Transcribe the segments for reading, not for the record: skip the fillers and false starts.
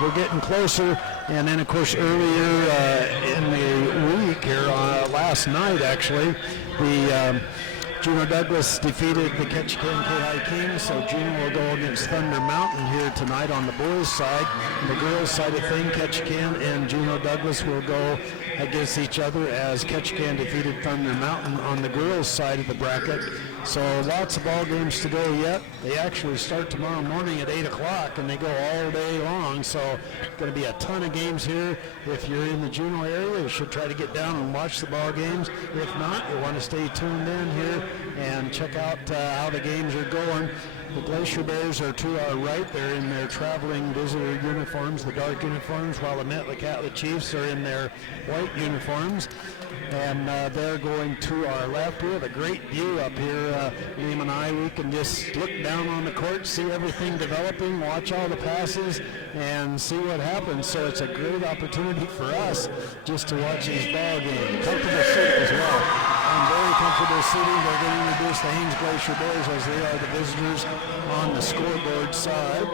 we're getting closer. And then, of course, earlier in the week, or last night actually, the Juneau Douglas defeated the Ketchikan K-High Kings, so Juneau will go against Thunder Mountain here tonight on the boys' side. On the girls' side of thing, Ketchikan and Juneau Douglas will go against each other as Ketchikan defeated Thunder Mountain on the girls' side of the bracket. So lots of ball games to go yet. They actually start tomorrow morning at 8 o'clock and they go all day long, so going to be a ton of games here. If you're in the Juneau area, you should try to get down and watch the ball games. If not, you want to stay tuned in here and check out how the games are going. The Glacier Bears are to our right. They're in their traveling visitor uniforms, the dark uniforms, while the Metlakatla Chiefs are in their white uniforms. And they're going to our left. We have a great view up here, Liam and I. We can just look down on the court, see everything developing, watch all the passes, and see what happens. So it's a great opportunity for us just to watch these ball games. Comfortable seat as well. And very comfortable seating. They're going to introduce the Haines Glacier Bears as they are the visitors on the scoreboard side.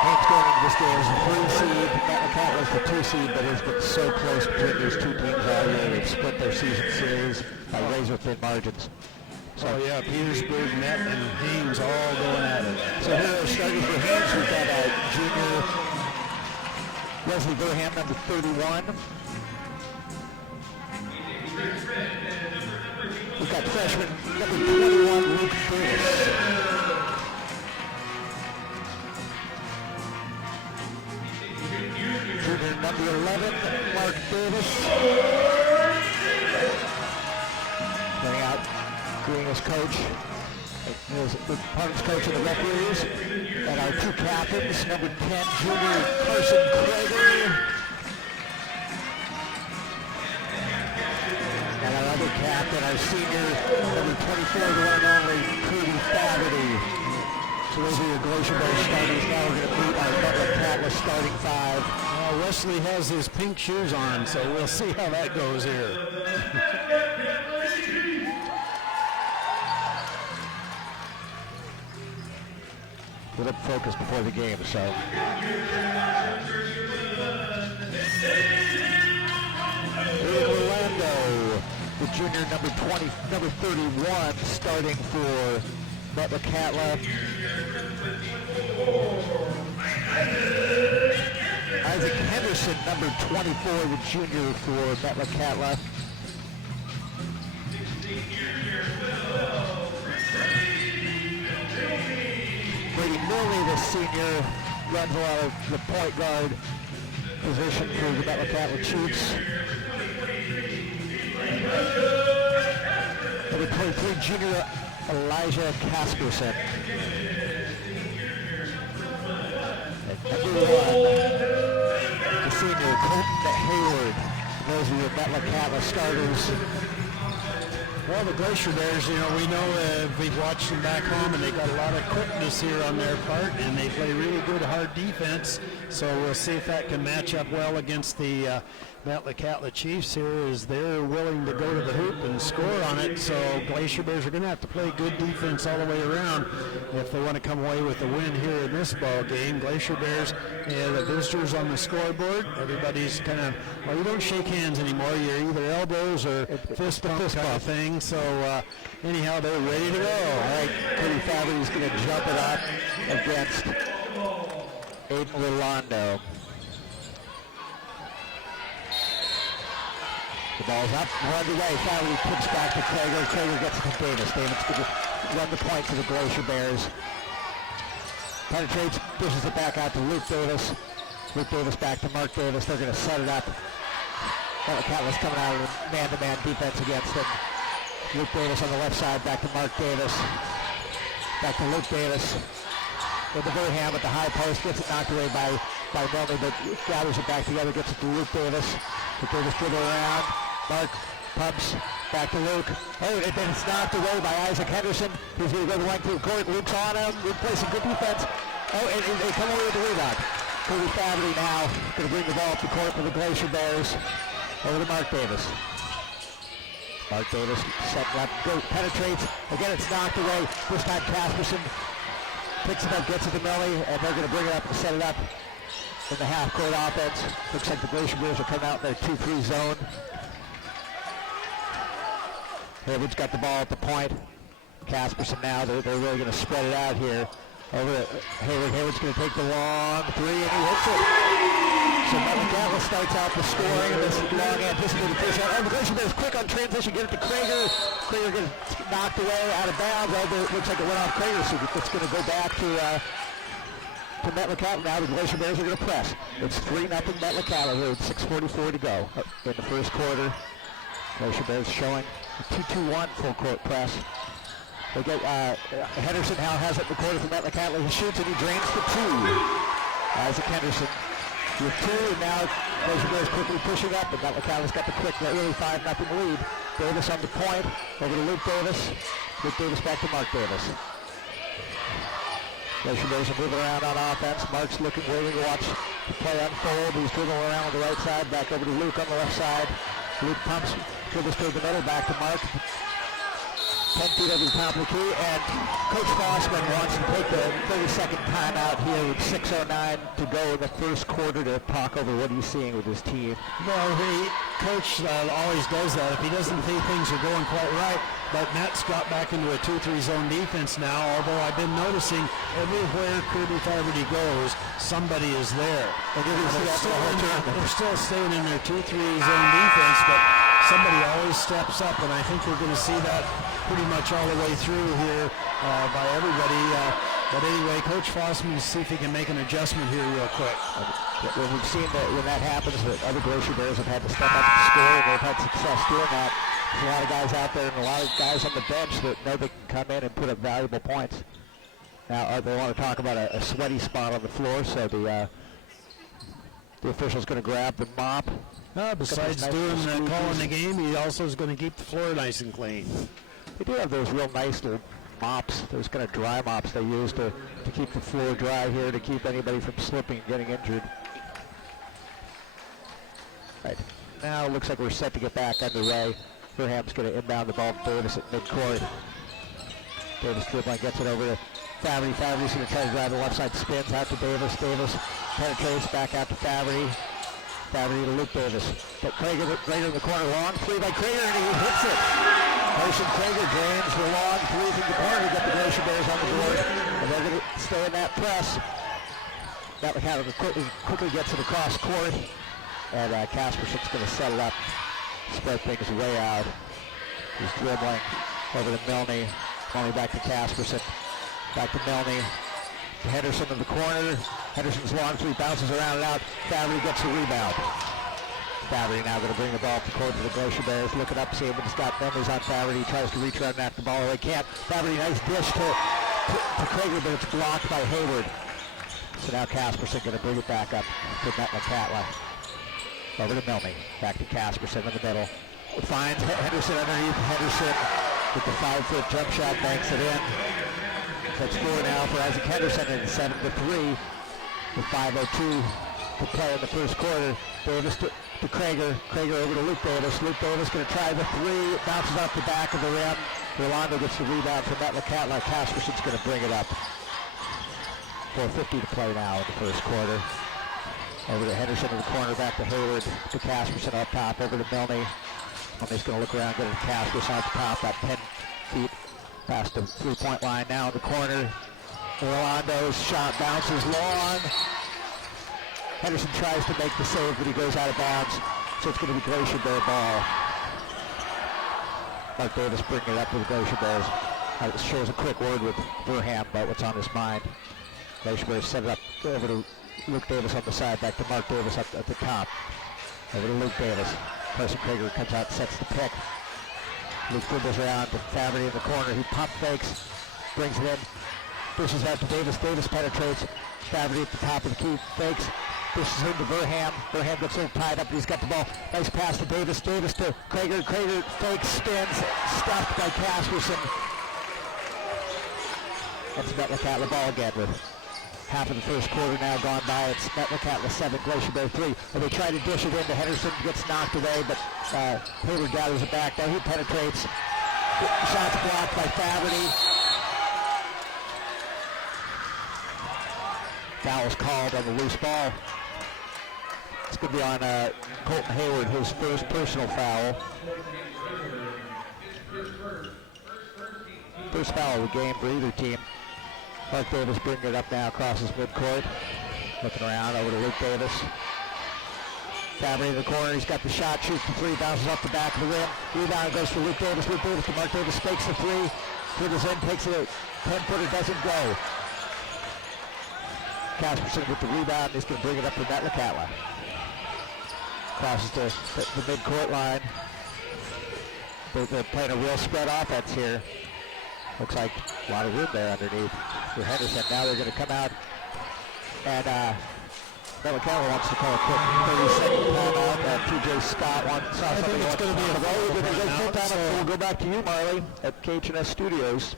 Haines going into this game as the 3 seed. Metlakatla is the 2 seed, but has been so close between these two teams all year. They've split their season series by razor-thin margins. So yeah, Petersburg, Met, and Haines all going at it. So here are starting for Haines. We've got junior Wesley Burham, number 31. We've got freshman number 21, Luke Davis. Junior number 11, Mark Davis. Going out, being his coach, his opponent's coach of the referees. And our two captains, number 10, junior Carson Krager. And our other captain, our senior, number 24, the one and only, Cody Faverty. So those are your Glacier Bears starters. Now we're going to meet our Metlakatla starting 5. Well, Wesley has his pink shoes on, so we'll see how that goes here. A little focus before the game, so. In Orlando, the junior number 31, starting for Metlakatla. Isaac Henderson, number 24, the junior for Metlakatla. Brady Milne, the senior, runs a lot of the point guard position for the Metlakatla Chiefs. Number 23, junior Elijah Casperson. And number 1, the senior Colton Hayward. Those are your Metlakatla starters. Well, the Glacier Bears, you know, we know we've watched them back home, and they got a lot of quickness here on their part, and they play really good hard defense. So we'll see if that can match up well against the Metlakatla Chiefs here, as they're willing to go to the hoop and score on it. So Glacier Bears are going to have to play good defense all the way around if they want to come away with the win here in this ball game. Glacier Bears, the visitors on the scoreboard. Everybody's kind of, well, you don't shake hands anymore. You're either elbows or fist bump kind of thing. So anyhow, they're ready to go. All right, Cody Faberty's going to jump it up against Aiden Rolando. The ball's up, we're underway. Faberty kicks back to Krager. Krager gets it to Davis. Davis going to run the point for the Glacier Bears. Penetrates, pushes it back out to Luke Davis. Luke Davis back to Mark Davis. They're going to set it up. Metlakatla's coming out of man-to-man defense against them. Luke Davis on the left side, back to Mark Davis. Back to Luke Davis. With the Burham at the high post, gets it knocked away by Milner, but gathers it back together, gets it to Luke Davis. Luke Davis dribble around. Mark pumps back to Luke. Oh, and then it's knocked away by Isaac Henderson. He's going to go the length of the court. Luke's on him. Luke plays some good defense. Oh, and they come away with the rebound. Cody Faberty now going to bring the ball up the court for the Glacier Bears. Over to Mark Davis. Mark Davis setting up, penetrates. Again, it's knocked away. This time Casperson Picks it up, gets it to Melly, and they're going to bring it up and set it up in the half-court offense. Looks like the Glacier Bears are coming out in their 2-3 zone. Hayward's got the ball at the point. Casperson now, they're really going to spread it out here. Over to Hayward. Hayward's going to take the long three, and he hits it. So Metlakatla starts out the scoring of this long anticipated first shot. Oh, the Glacier Bears quick on transition, get it to Krager. Krager gets knocked away out of bounds. Oh, it looks like it went off Krager, so it's going to go back to Metlakatla. Now the Glacier Bears are going to press. It's 3-0 Metlakatla with 6:44 to go in the first quarter. Glacier Bears showing a 2-2-1 full court press. They get Henderson now has it in the quarter for Metlakatla. He shoots and he drains for 2. Isaac Henderson with 2, and now Glacier Bears quickly pushing up, and Metlakatla's got the quick, early 5-0 lead. Davis on the point, over to Luke Davis. Luke Davis back to Mark Davis. Glacier Bears are moving around on offense. Mark's looking, waiting to watch the play unfold. He's dribbling around on the right side, back over to Luke on the left side. Luke pumps, dribbles toward the middle, back to Mark. 10 feet over the top of the key, and Coach Fossman wants to take the 30-second timeout here with 6:09 to go in the first quarter to talk over what he's seeing with his team. Well, Coach always does that if he doesn't think things are going quite right. But Met's got back into a 2-3 zone defense now, although I've been noticing everywhere Kirby Faberty goes, somebody is there. And they're still staying in their 2-3 zone defense, but somebody always steps up, and I think we're going to see that pretty much all the way through here by everybody. But anyway, Coach Fossman, see if he can make an adjustment here real quick. When we've seen that when that happens, that other Glacier Bears have had to step up to score, and they've had success doing that. There's a lot of guys out there and a lot of guys on the bench that know they can come in and put up valuable points. Now they want to talk about a sweaty spot on the floor, so the official's going to grab the mop. Besides calling the game, he also is going to keep the floor nice and clean. They do have those real nice little mops, those kind of dry mops they use to keep the floor dry here, to keep anybody from slipping and getting injured. Right, now it looks like we're set to get back underway. Burham's going to inbound the ball to Davis at midcourt. Davis dribbling, gets it over to Faberty. Faberty's going to try to drive the left side, spins out to Davis. Davis penetrates back out to Faberty. Faberty to Luke Davis. But Krager in the corner, long three by Krager, and he hits it. Carson Krager drains the long three from the corner to get the Glacier Bears on the board. And they're going to stay in that press. Metlakatla quickly gets it across court. And Casperson's going to set it up. Spread things way out. He's dribbling over to Milne. Milne back to Casperson. Back to Milne. To Henderson in the corner. Henderson's long three bounces around and out. Faberty gets the rebound. Faberty now going to bring the ball up the court to the Glacier Bears. Looking up, seeing he's got Milne's on Faberty. He tries to reach around and knock the ball away. Can't. Faberty, nice dish to Krager, but it's blocked by Hayward. So now Casperson going to bring it back up to Metlakatla. Over to Milne. Back to Casperson in the middle. Finds Henderson underneath. Henderson with the 5-foot jump shot, banks it in. That's 4 now for Isaac Henderson, and 7-3 with 5:02 to play in the first quarter. Davis to Krager. Krager over to Luke Davis. Luke Davis going to try the three. It bounces off the back of the rim. Rolando gets the rebound from Metlakatla. Casperson's going to bring it up. 4:50 to play now in the first quarter. Over to Henderson in the corner, back to Hayward, to Casperson up top, over to Milne. Milne's going to look around, get it to Casperson up top, about 10 feet past the three-point line. Now in the corner, Rolando's shot bounces long. Henderson tries to make the save, but he goes out of bounds, so it's going to be Glacier Bear ball. Mark Davis bringing it up to the Glacier Bears. It shows a quick word with Burham about what's on his mind. Glacier Bears set it up over to Luke Davis on the side, back to Mark Davis up at the top. Over to Luke Davis. Carson Krager comes out, sets the pick. Luke dribbles around to Faberty in the corner. He pump fakes, brings it in, pushes out to Davis. Davis penetrates. Faberty at the top of the key, fakes, pushes into Burham. Burham gets a little tied up, and he's got the ball. Nice pass to Davis. Davis to Krager. Krager fakes, spins, stuffed by Casperson. That's Metlakatla ball again with half of the first quarter now gone by. It's Metlakatla 7, Glacier Bear 3. And they try to dish it into Henderson, gets knocked away, but Hayward gathers it back. Now he penetrates. Shots blocked by Faberty. Foul's called on the loose ball. It's going to be on Colton Hayward, his first personal foul. First foul of the game for either team. Mark Davis bringing it up now, crosses midcourt. Looking around over to Luke Davis. Fabry in the corner, he's got the shot, shoots the three, bounces off the back of the rim. Rebound goes to Luke Davis. Luke Davis to Mark Davis, fakes the three. Dribbles in, takes it, 10-footer, doesn't go. Casperson with the rebound, he's going to bring it up to Metlakatla. Crosses the midcourt line. They're playing a real spread offense here. Looks like a lot of room there underneath for Henderson. Now they're going to come out, and Metlakatla wants to call a quick 30-second timeout. TJ Scott saw something. I think it's going to be a vote. We're going to go full timeout, so we'll go back to you, Marley, at KHNS Studios.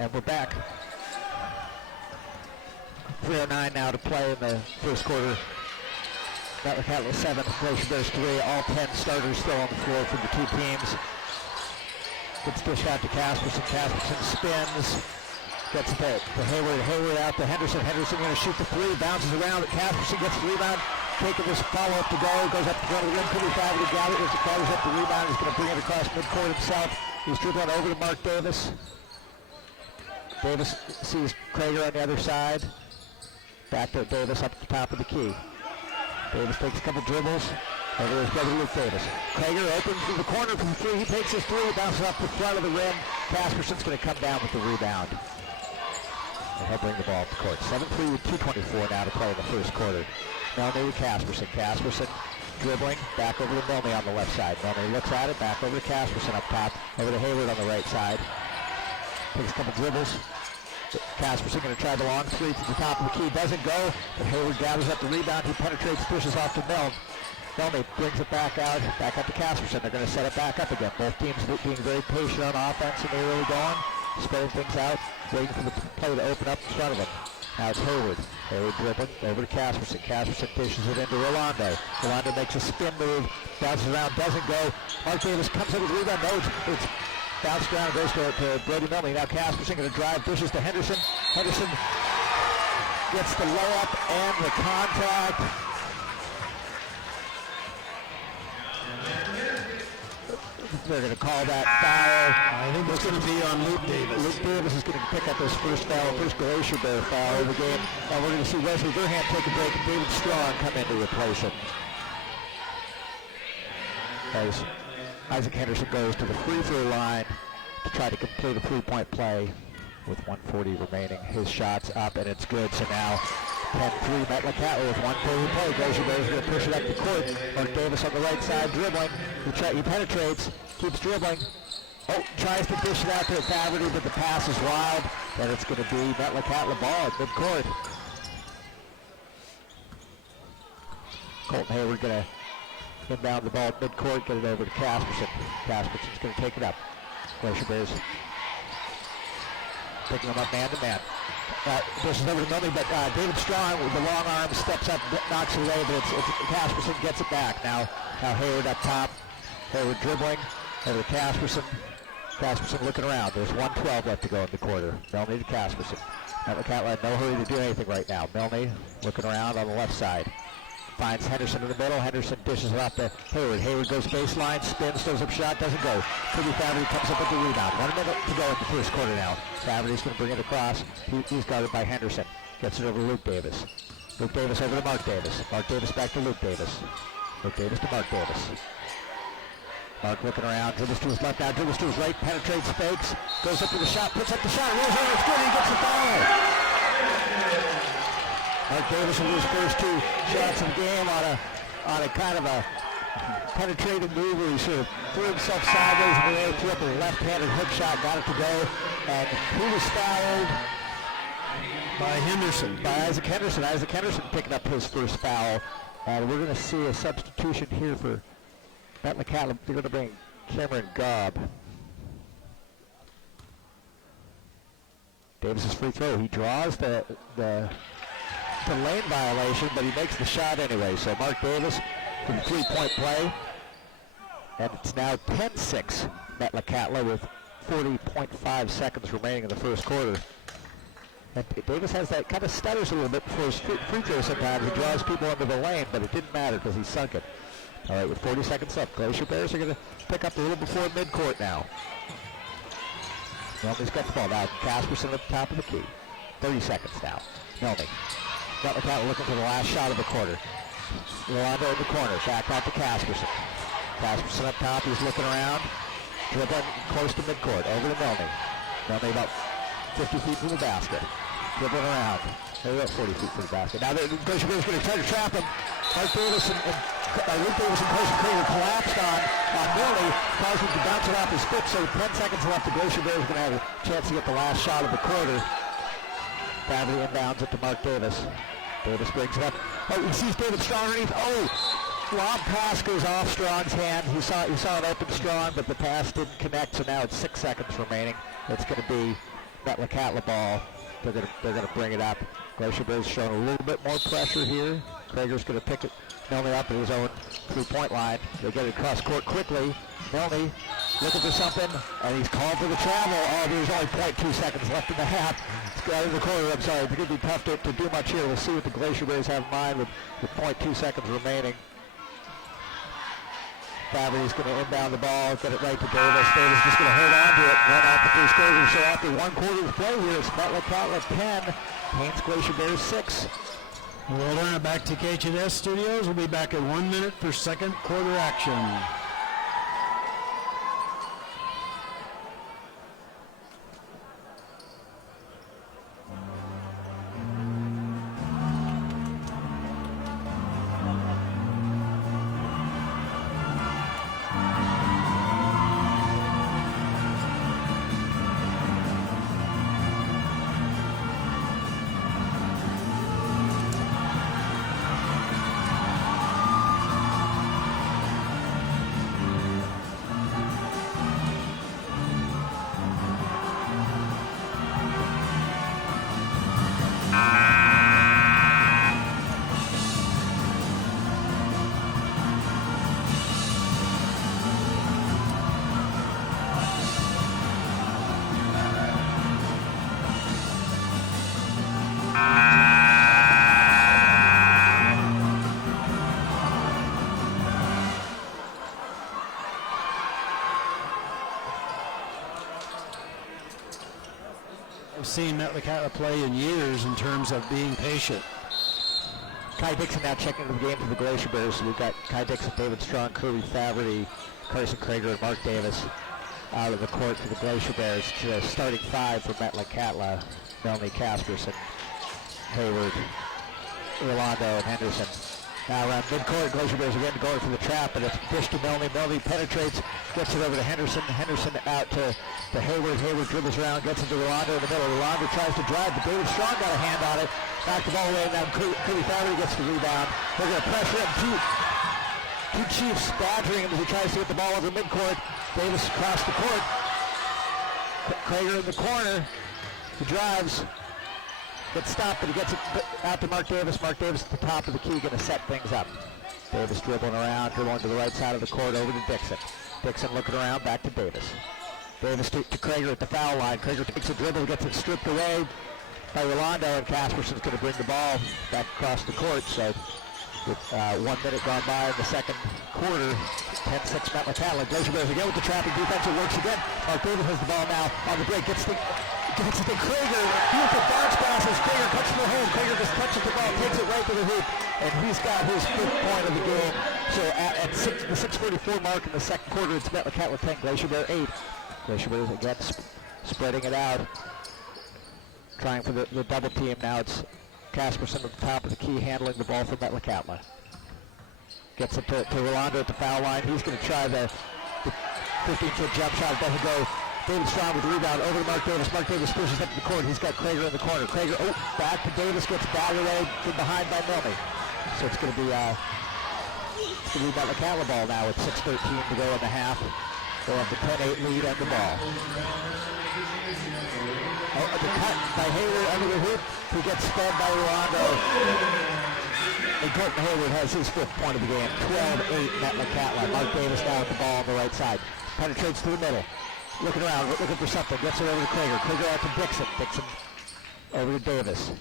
And we're back. 3:09 now to play in the first quarter. Metlakatla 7, Glacier Bears 3. All 10 starters still on the floor for the two teams. Gets dished out to Casperson. Casperson spins. Gets it to Hayward. Hayward out to Henderson. Henderson going to shoot the three. Bounces around. Casperson gets the rebound. Taking this follow-up to go. Goes up to the rim. Could be fouled. Gathers up the rebound. He's going to bring it across midcourt himself. He's dribbling over to Mark Davis. Davis sees Krager on the other side. Back to Davis up at the top of the key. Davis takes a couple dribbles. Over to his brother Luke Davis. Krager opens in the corner from three. He takes his three, bounces up the front of the rim. Casperson's going to come down with the rebound. And he'll bring the ball up the court. 7-3 with 2:24 now to play in the first quarter. Milne to Casperson. Casperson dribbling. Back over to Milne on the left side. Milne looks at it. Back over to Casperson up top. Over to Hayward on the right side. Takes a couple dribbles. Casperson going to try the long three to the top of the key. Doesn't go, but Hayward gathers up the rebound. He penetrates, pushes off to Milne. Milne brings it back out to Casperson. They're going to set it back up again. Both teams being very patient on offense and they're really going, spreading things out, waiting for the play to open up in front of them. Now it's Hayward. Hayward dribbling over to Casperson. Casperson dishes it into Rolando. Rolando makes a spin move, bounces around, doesn't go. Mark Davis comes up with the rebound. No, it's bounced around, goes to Brody Milne. Now Casperson going to drive, dishes to Henderson. Henderson gets the layup and the contact. They're going to call that foul. I think it's going to be on Luke Davis. Luke Davis is going to pick up his first foul, first Glacier Bear foul of the game. And we're going to see Wesley Durham take a break and David Strong come in to replace him. As Isaac Henderson goes to the free throw line to try to complete a three-point play with 1:40 remaining. His shot's up and it's good. So now 10-3 Metlakatla with 1:40 to play. Glacier Bears going to push it up the court. Mark Davis on the right side dribbling. He penetrates, keeps dribbling. Oh, tries to dish it out to Faverty, but the pass is wild. And it's going to be Metlakatla ball at midcourt. Colton Hayward going to inbound the ball at midcourt, get it over to Casperson. Casperson's going to take it up. Glacier Bears picking him up man-to-man. This is over to Milne, but David Strong with the long arm steps up, knocks it away, but it's Casperson gets it back. Now Hayward up top. Hayward dribbling over to Casperson. Casperson looking around. There's 1:12 left to go in the quarter. Milne to Casperson. Metlakatla in no hurry to do anything right now. Milne looking around on the left side. Finds Henderson in the middle. Henderson dishes it off to Hayward. Hayward goes baseline, spins, throws up shot, doesn't go. Tribby Faverty comes up with the rebound. 1 minute to go in the first quarter now. Faverty's going to bring it across. He's guarded by Henderson. Gets it over to Luke Davis. Luke Davis over to Mark Davis. Mark Davis back to Luke Davis. Luke Davis to Mark Davis. Mark looking around, dribbles to his left now, dribbles to his right, penetrates, fakes, goes up to the shot, puts up the shot, rolls over, it's good, he gets the foul. Mark Davis will lose first 2 shots of the game on a kind of a penetrating move where he sort of threw himself sideways in the air, threw up a left-handed hook shot, got it to go, and he was fouled by Henderson. By Isaac Henderson. Isaac Henderson picking up his first foul, and we're going to see a substitution here for Metlakatla. They're going to bring Cameron Gobb. Davis's free throw. He draws the lane violation, but he makes the shot anyway. So Mark Davis for the 3-point play. And it's now 10-6 Metlakatla with 40.5 seconds remaining in the first quarter. And Davis has that, kind of stutters a little bit before his free throw sometimes. He draws people into the lane, but it didn't matter because he sunk it. All right, with 40 seconds left, Glacier Bears are going to pick up a little before midcourt now. Melny's got the ball now. Casperson at the top of the key. 30 seconds now. Melny. Metlakatla looking for the last shot of the quarter. Rolando in the corner. Back out to Casperson. Casperson up top. He's looking around. Dribbling close to midcourt. Over to Melny. Melny about 50 feet from the basket. Dribbling around. They're about 40 feet from the basket. Now the Glacier Bears going to try to trap him. Mark Davis and Luke Davis and Carson Crater collapsed on Millie, caused him to bounce it off his foot. So 10 seconds left. The Glacier Bears going to have a chance to get the last shot of the quarter. Bradley inbounds it to Mark Davis. Davis brings it up. Oh, he sees David Strong underneath. Oh, lob pass goes off Strong's hand. He saw it open Strong, but the pass didn't connect. So now it's 6 seconds remaining. It's going to be Metlakatla ball. They're going to bring it up. Glacier Bears showing a little bit more pressure here. Krager's going to pick it Milne up at his own 3-point line. They get it across court quickly. Milne looking for something, and he's called for the travel. Oh, there's only 0.2 seconds left in the half. It's got in the corner. I'm sorry, it's going to be tough to do much here. We'll see what the Glacier Bears have in mind with 0.2 seconds remaining. Faberty's going to inbound the ball, get it right to Davis. Davis just going to hold on to it and run out the first quarter. So after 1 quarter of play here, it's Metlakatla 10, Haines Glacier Bears 6. We'll turn it back to KHS Studios. We'll be back in 1 minute for second quarter action. I've seen Metlakatla play in years in terms of being patient. Kai Dixon now checking into the game for the Glacier Bears. So we've got Kai Dixon, David Strong, Kirby Faberty, Carson Krager, and Mark Davis out of the court for the Glacier Bears. Starting 5 for Metlakatla: Melny, Casperson, Hayward, Rolando, and Henderson. Now around midcourt, Glacier Bears again going for the trap, but it's dish to Melny. Melny penetrates, gets it over to Henderson. Henderson out to Hayward. Hayward dribbles around, gets into Rolando in the middle. Rolando tries to drive, but David Strong got a hand on it. Knocked the ball away, and now Kirby Faberty gets the rebound. They're going to pressure him. Two Chiefs badgering him as he tries to get the ball over midcourt. Davis across the court. Krager in the corner. He drives. Gets stopped, but he gets it out to Mark Davis. Mark Davis at the top of the key, going to set things up. Davis dribbling around, dribbling to the right side of the court, over to Dixon. Dixon looking around, back to Davis. Davis to Krager at the foul line. Krager takes a dribble, gets it stripped away by Rolando, and Casperson's going to bring the ball back across the court. So with 1 minute gone by in the second quarter, 10-6 Metlakatla. Glacier Bears again with the trapping defense. It works again. Mark Davis has the ball now on the break. Gets it to Krager. Beautiful bounce passes. Krager cuts to the home. Krager just touches the ball, takes it right to the hoop. and he's got his 5th point of the game. So at the 6:44 mark in the second quarter, it's Metlakatla 10, Glacier Bear 8. Glacier Bears again spreading it out, trying for the double team. Now it's Casperson at the top of the key, handling the ball for Metlakatla. Gets it to Rolando at the foul line. He's going to try the 15-foot jump shot. It doesn't go. David Strong with the rebound over to Mark Davis. Mark Davis pushes up to the court. He's got Krager in the corner. Krager, back to Davis, gets batted away from behind by Milne. So it's going to be Metlakatla ball now with 6:13 to go in the half. They have the 10-8 lead on the ball. The cut by Hayward under the hoop. He gets sped by Rolando. And Colton Hayward has his 5th point of the game. 12-8 Metlakatla. Mark Davis now with the ball on the right side. Penetrates to the middle. Looking around, looking for something. Gets it over to Krager. Krager out to Dixon. Dixon over to Davis.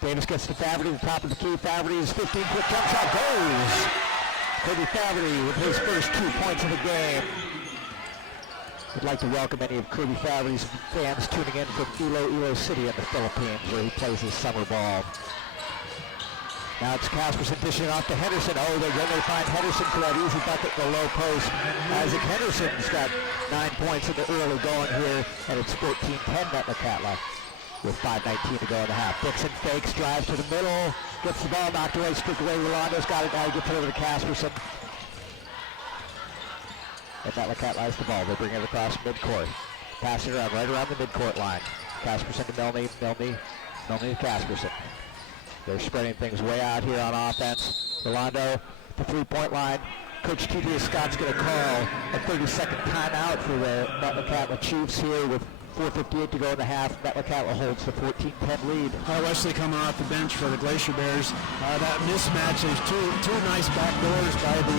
Davis gets to Faverty, the top of the key. Faverty's 15-foot jump shot goes. Kirby Faverty with his first 2 points of the game. We'd like to welcome any of Kirby Faverty's fans tuning in from Iloilo City in the Philippines, where he plays his summer ball. Now it's Casperson dishing off to Henderson. Then they find Henderson for that easy bucket in the low post. Isaac Henderson's got 9 points in the early going here, and it's 14-10 Metlakatla with 5:19 to go in the half. Dixon fakes, drives to the middle, gets the ball knocked away, stripped away. Rolando's got it now. He gets it over to Casperson. And Metlakatla has the ball. They bring it across midcourt. Pass it around, right around the midcourt line. Casperson to Milne, Milne to Casperson. They're spreading things way out here on offense. Rolando, the 3-point line. Coach T.J. Scott's going to call a 30-second timeout for the Metlakatla Chiefs here with 4:58 to go in the half. Metlakatla holds the 14-10 lead. Wesley coming off the bench for the Glacier Bears. That mismatch, there's two nice back doors by the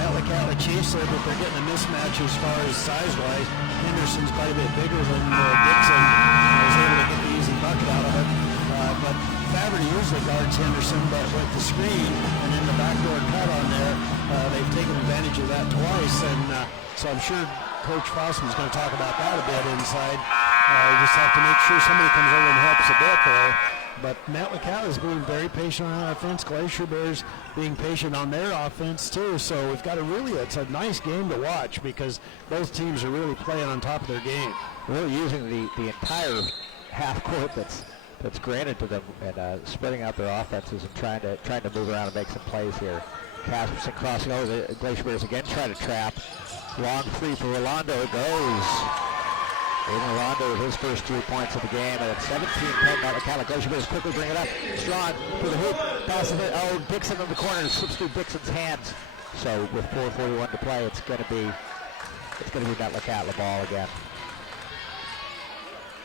Metlakatla Chiefs there, but they're getting a mismatch as far as size-wise. Henderson's quite a bit bigger than Dixon. Was able to get the easy bucket out of it. But Faverty usually guards Henderson, but with the screen and then the backdoor cut on there, they've taken advantage of that twice, and so I'm sure Coach Fossman's going to talk about that a bit inside. You just have to make sure somebody comes over and helps a bit there. But Metlakatla is being very patient on offense. Glacier Bears being patient on their offense too. So we've got it's a nice game to watch because both teams are really playing on top of their game. Really using the entire half court that's granted to them and spreading out their offenses and trying to move around and make some plays here. Casperson crossing over the Glacier Bears again, trying to trap. Long three for Rolando. It goes. Aiden Rolando with his first 3 points of the game, and it's 17-10 Metlakatla. Glacier Bears quickly bring it up. Strong for the hoop. Passes it. Dixon in the corner. Slips through Dixon's hands. So with 4:41 to play, it's going to be Metlakatla ball again.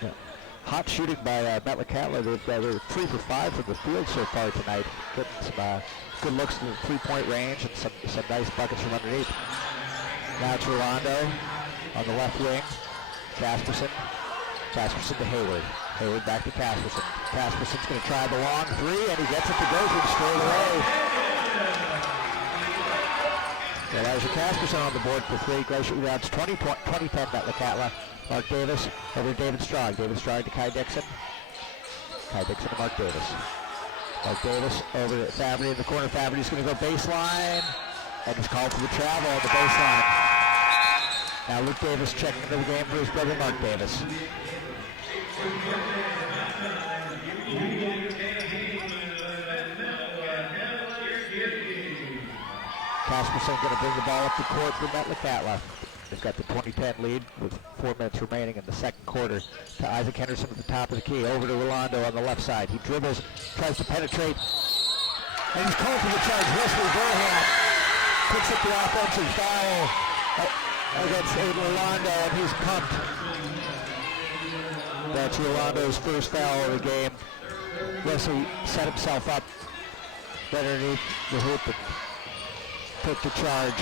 Yeah. Hot shooting by Metlakatla. They're 3 for 5 from the field so far tonight. Getting some good looks to the 3-point range and some nice buckets from underneath. Now it's Rolando on the left wing. Casperson to Hayward. Hayward back to Casperson. Casperson's going to try the long 3, and he gets it to go from straight away. Elijah Casperson on the board for 3. Glacier rebounds 20-10 Metlakatla. Mark Davis over to David Strong. David Strong to Kai Dixon. Kai Dixon to Mark Davis. Mark Davis over to Faverty in the corner. Faverty's going to go baseline. And it's called for the travel on the baseline. Now Luke Davis checking into the game for his brother Mark Davis. Casperson going to bring the ball up the court for Metlakatla. They've got the 20-10 lead with 4 minutes remaining in the second quarter. To Isaac Henderson at the top of the key. Over to Rolando on the left side. He dribbles, tries to penetrate. And he's called for the charge. Wesley Verhan picks up the offensive foul against Rolando, and he's pumped. That's Rolando's first foul of the game. Wesley set himself up right underneath the hoop and took the charge.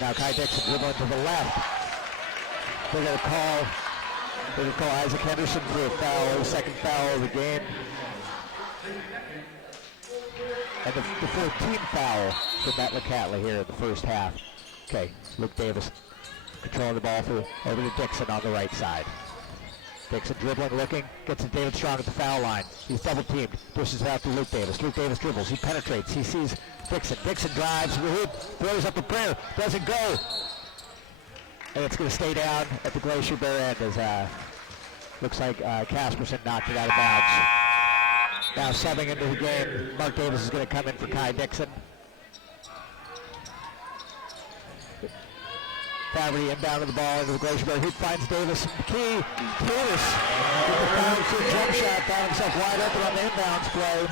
Now Kai Dixon dribbling to the left. They're going to call Isaac Henderson for a foul, his second foul of the game. And the 14th foul for Metlakatla here in the first half. Okay, Luke Davis controlling the ball over to Dixon on the right side. Takes a dribbling, looking, gets to David Strong at the foul line. He's double teamed, pushes it out to Luke Davis. Luke Davis dribbles, he penetrates, he sees Dixon. Dixon drives, throws up a prayer, doesn't go. And it's going to stay down at the Glacier Bear end as looks like Casperson knocked it out of bounds. Now subbing into the game, Mark Davis is going to come in for Kai Dixon. Faverty inbound of the ball into the Glacier Bear. Hoop finds Davis. Key. Davis with the powerful jump shot. Found himself wide open on the inbounds play.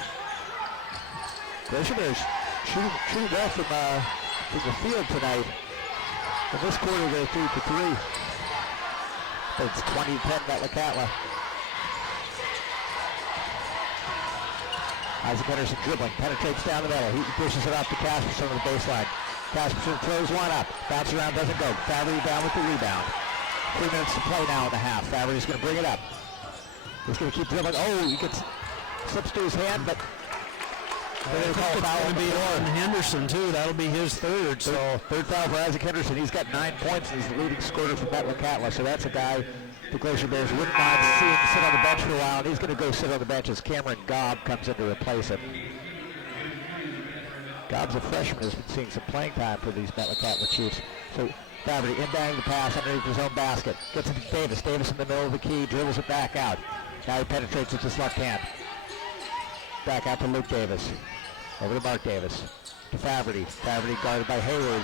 Glacier Bears shooting well from the field tonight. In this quarter, they're 3 for 3. But it's 20-10 Metlakatla. Isaac Henderson dribbling, penetrates down the middle. He pushes it off to Casperson on the baseline. Casperson throws one up, bounces around, doesn't go. Faverty down with the rebound. 3 minutes to play now in the half. Faverty's going to bring it up. He's going to keep dribbling. Oh, he gets slips to his hand, but they're going to call a foul on Henderson too. That'll be his third. So third foul for Isaac Henderson. He's got 9 points, and he's the leading scorer for Metlakatla. So that's a guy the Glacier Bears wouldn't mind seeing sit on the bench for a while. And he's going to go sit on the bench as Cameron Gobb comes in to replace him. Gobb's a freshman, has been seeing some playing time for these Metlakatla Chiefs. So Faverty inbounding the pass underneath his own basket. Gets it to Davis. Davis in the middle of the key, dribbles it back out. Now he penetrates with his left hand. Back out to Luke Davis. Over to Mark Davis. To Faverty. Faverty guarded by Hayward.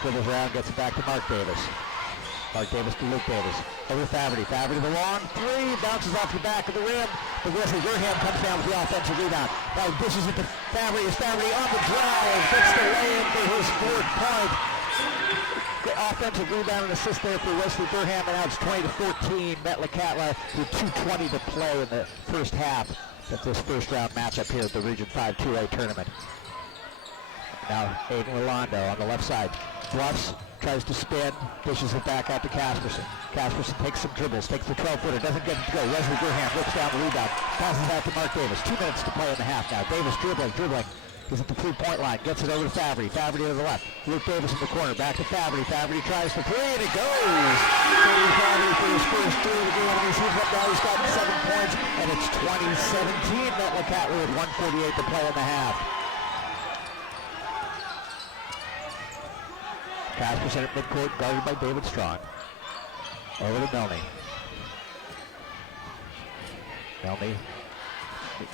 Dribbles around, gets it back to Mark Davis. Mark Davis to Luke Davis. Over to Faverty. Faverty the long three. Bounces off the back of the rim. But Wesley Durham comes down with the offensive rebound. Now dishes it to Faverty. Is Faverty on the drive. Gets the lay-in for his 4th point. Good offensive rebound and assist there for Wesley Durham. And now it's 20-14. Metlakatla with 2:20 to play in the first half. That's this first round matchup here at the Region 5 2A tournament. Now Aiden Rolando on the left side. Bluffs, tries to spin, dishes it back out to Casperson. Casperson takes some dribbles, takes the 12-footer, doesn't get it to go. Wesley Durham whips down the rebound, passes out to Mark Davis. 2 minutes to play in the half now. Davis dribbling. He's at the 3-point line, gets it over to Faverty. Faverty to the left. Luke Davis in the corner, back to Faverty. Faverty tries for 3 and it goes! Faverty for his first 3 of the game, and he's up now. He's got 7 points, and it's 20-17 Metlakatla with 1:48 to play in the half. Casperson at midcourt, guarded by David Strong. Over to Milne. Milne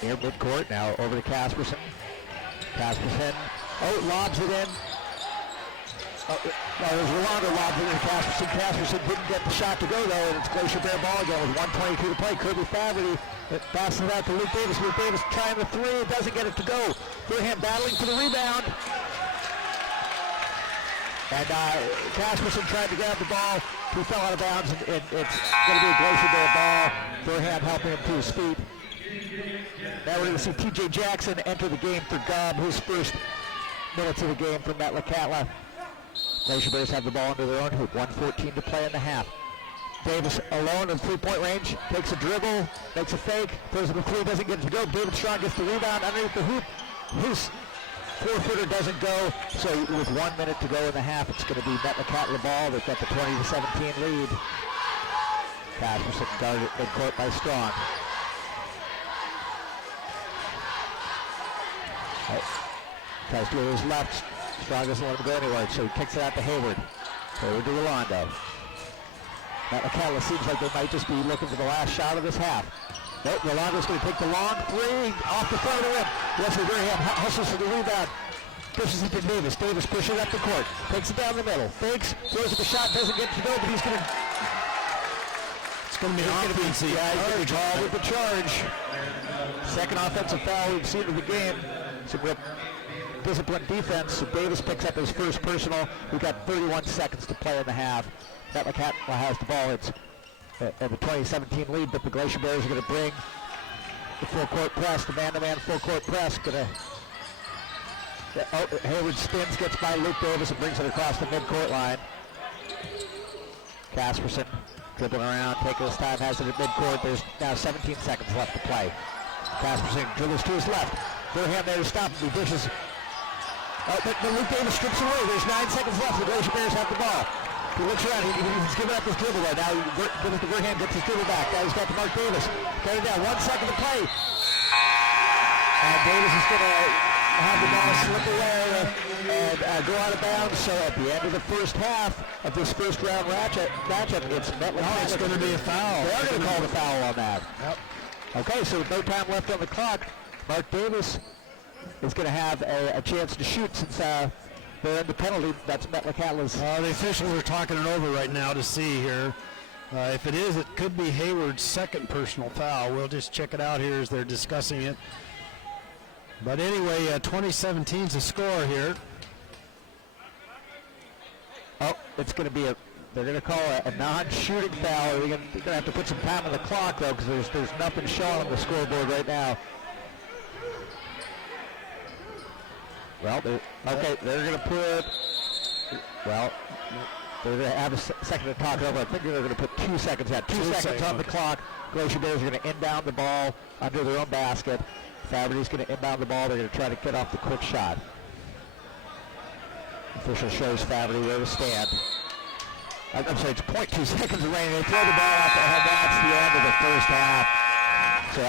near midcourt, now over to Casperson. Casperson, lobs it in. It was Rolando lobs it in to Casperson. Casperson didn't get the shot to go though, and it's Glacier Bear ball again with 1:22 to play. Kirby Faverty passes it out to Luke Davis. Luke Davis trying the 3, doesn't get it to go. Durham battling for the rebound. And Casperson tried to grab the ball. He fell out of bounds, and it's going to be a Glacier Bear ball. Durham helping him to his feet. Now we're going to see T.J. Jackson enter the game for Gobb, his first minutes of the game for Metlakatla. Glacier Bears have the ball under their own hoop. 1:14 to play in the half. Davis alone in 3-point range, takes a dribble, makes a fake, throws it to 3, doesn't get it to go. David Strong gets the rebound underneath the hoop. His 4-footer doesn't go, so with 1 minute to go in the half, it's going to be Metlakatla ball. They've got the 20-17 lead. Casperson guarded at midcourt by Strong. Tries to go to his left. Strong doesn't let him go anywhere, so he kicks it out to Hayward. Hayward to Rolando. Metlakatla seems like they might just be looking for the last shot of this half. Nope, Rolando's going to take the long 3 off the front of the rim. Wesley Durham hustles for the rebound. Pushes it to Davis. Davis pushes it up the court. Takes it down the middle. Fakes, throws it the shot, doesn't get to go, but he's going to... It's going to be an offensive. Yeah, he's going to call with the charge. Second offensive foul we've seen in the game. Some real disciplined defense. So Davis picks up his first personal. We've got 31 seconds to play in the half. Metlakatla has the ball. It's at the 2017 lead, but the Glacier Bears are going to bring the full-court press, the man-to-man full-court press. Hayward spins, gets by Luke Davis, and brings it across the midcourt line. Casperson dribbling around, taking his time, has it at midcourt. There's now 17 seconds left to play. Casperson dribbles to his left. Durham there to stop him. He dishes. But Luke Davis strips away. There's 9 seconds left. The Glacier Bears have the ball. He looks around. He's giving up his dribble right now. Verham gets his dribble back. Now he's got to Mark Davis. Got it down. 1 second to play. And Davis is going to have the ball slip away and go out of bounds. So at the end of the first half of this first round matchup, it's Metlakatla. It's going to be a foul. They are going to call the foul on that. Yep. Okay, so with no time left on the clock, Mark Davis is going to have a chance to shoot since they're in the penalty. That's Metlakatla's. The officials are talking it over right now to see here. If it is, it could be Hayward's second personal foul. We'll just check it out here as they're discussing it. But anyway, 2017's the score here. Oh, it's going to be they're going to call a non-shooting foul. They're going to have to put some time on the clock, though, because there's nothing showing on the scoreboard right now. Well, they're going to put, they're going to have a second to talk over. I think they're going to put 2 seconds out. 2 seconds on the clock. Glacier Bears are going to inbound the ball under their own basket. Faberty's going to inbound the ball. They're going to try to get off the quick shot. Official shows Faberty where to stand. I'm sorry, it's 0.2 seconds remaining. They throw the ball out there, and that's the end of the first half. So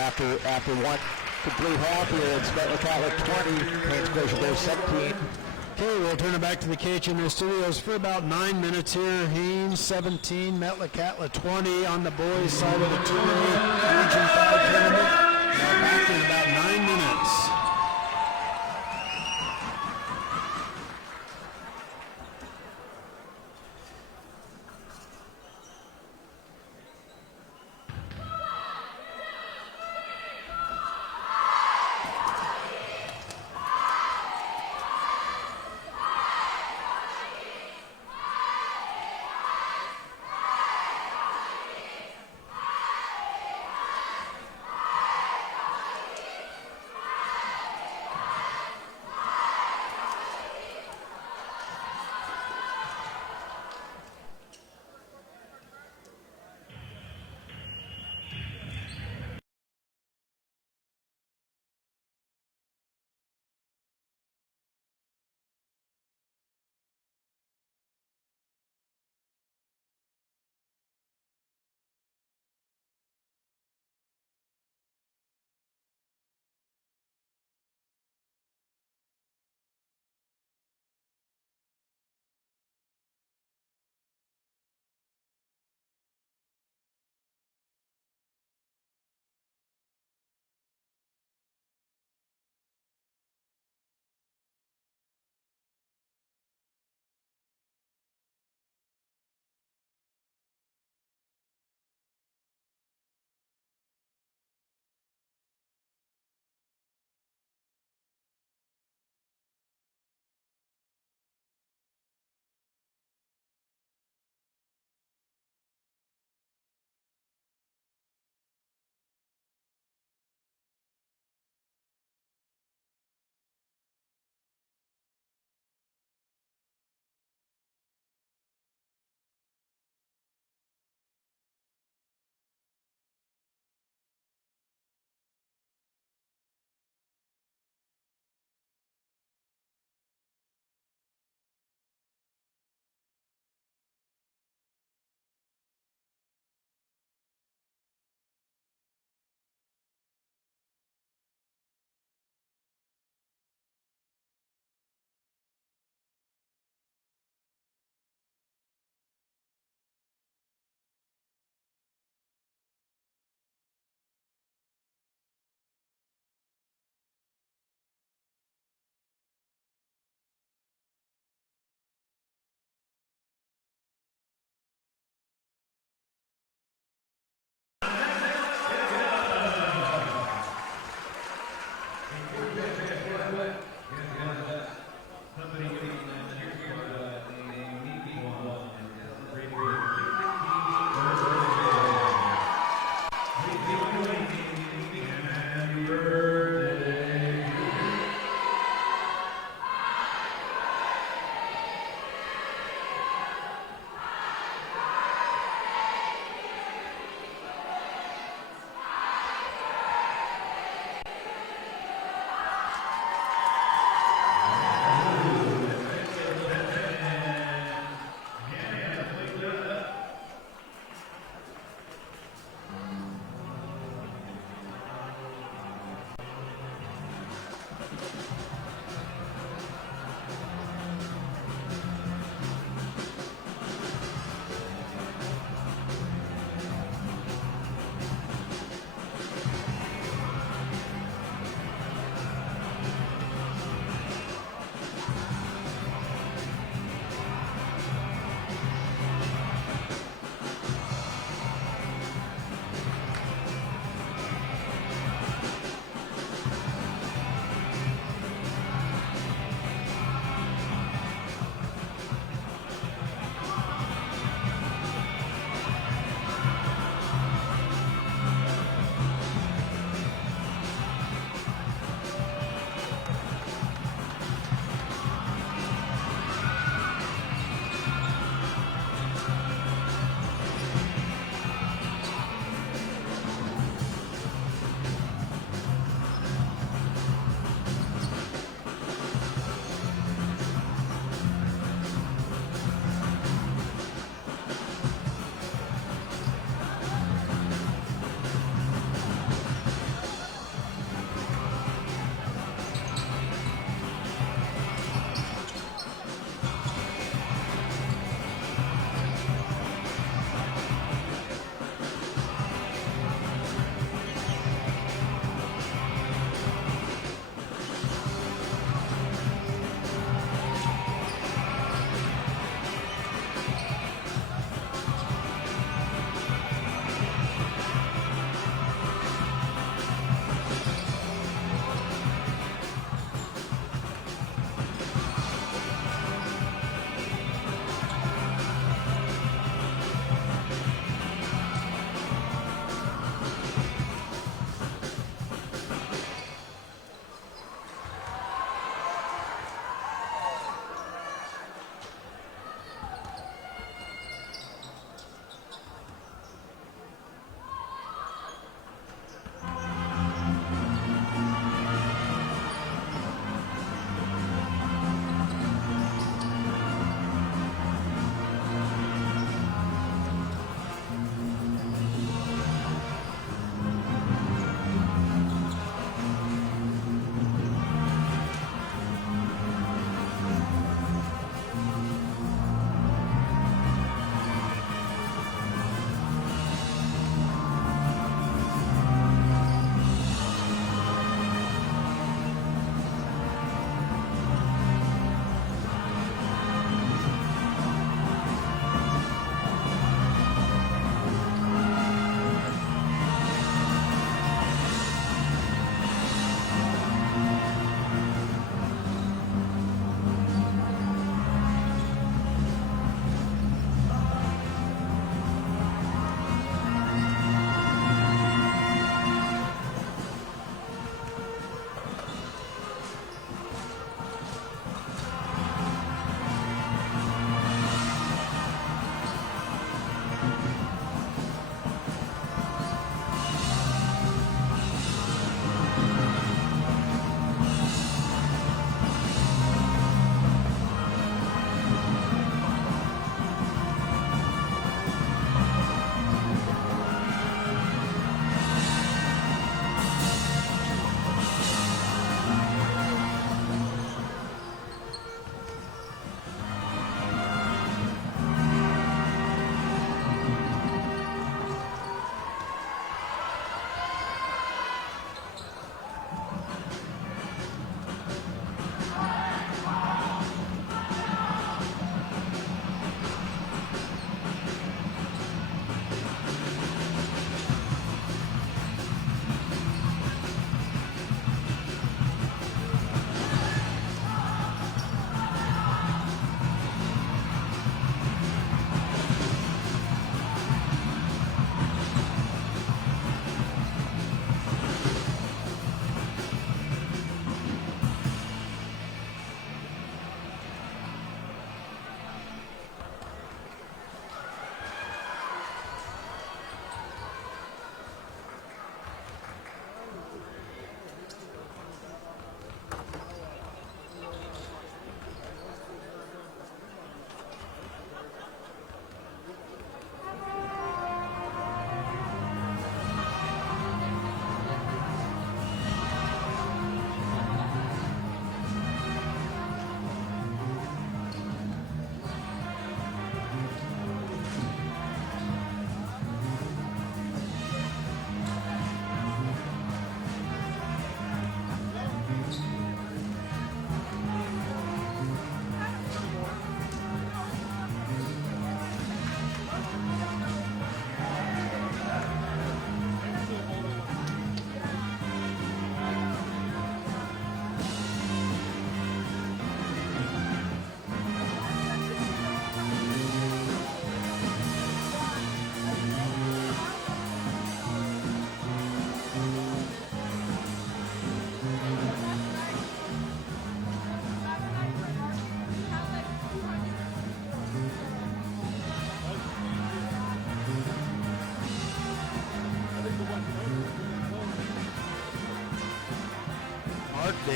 after one complete half here, it's Metlakatla 20, Haines Glacier Bears 17. Okay, we'll turn it back to the KHNO studios for about 9 minutes here. Haines 17, Metlakatla 20 on the boys' side of the tournament, Region 5 tournament. Now back in about 9 minutes.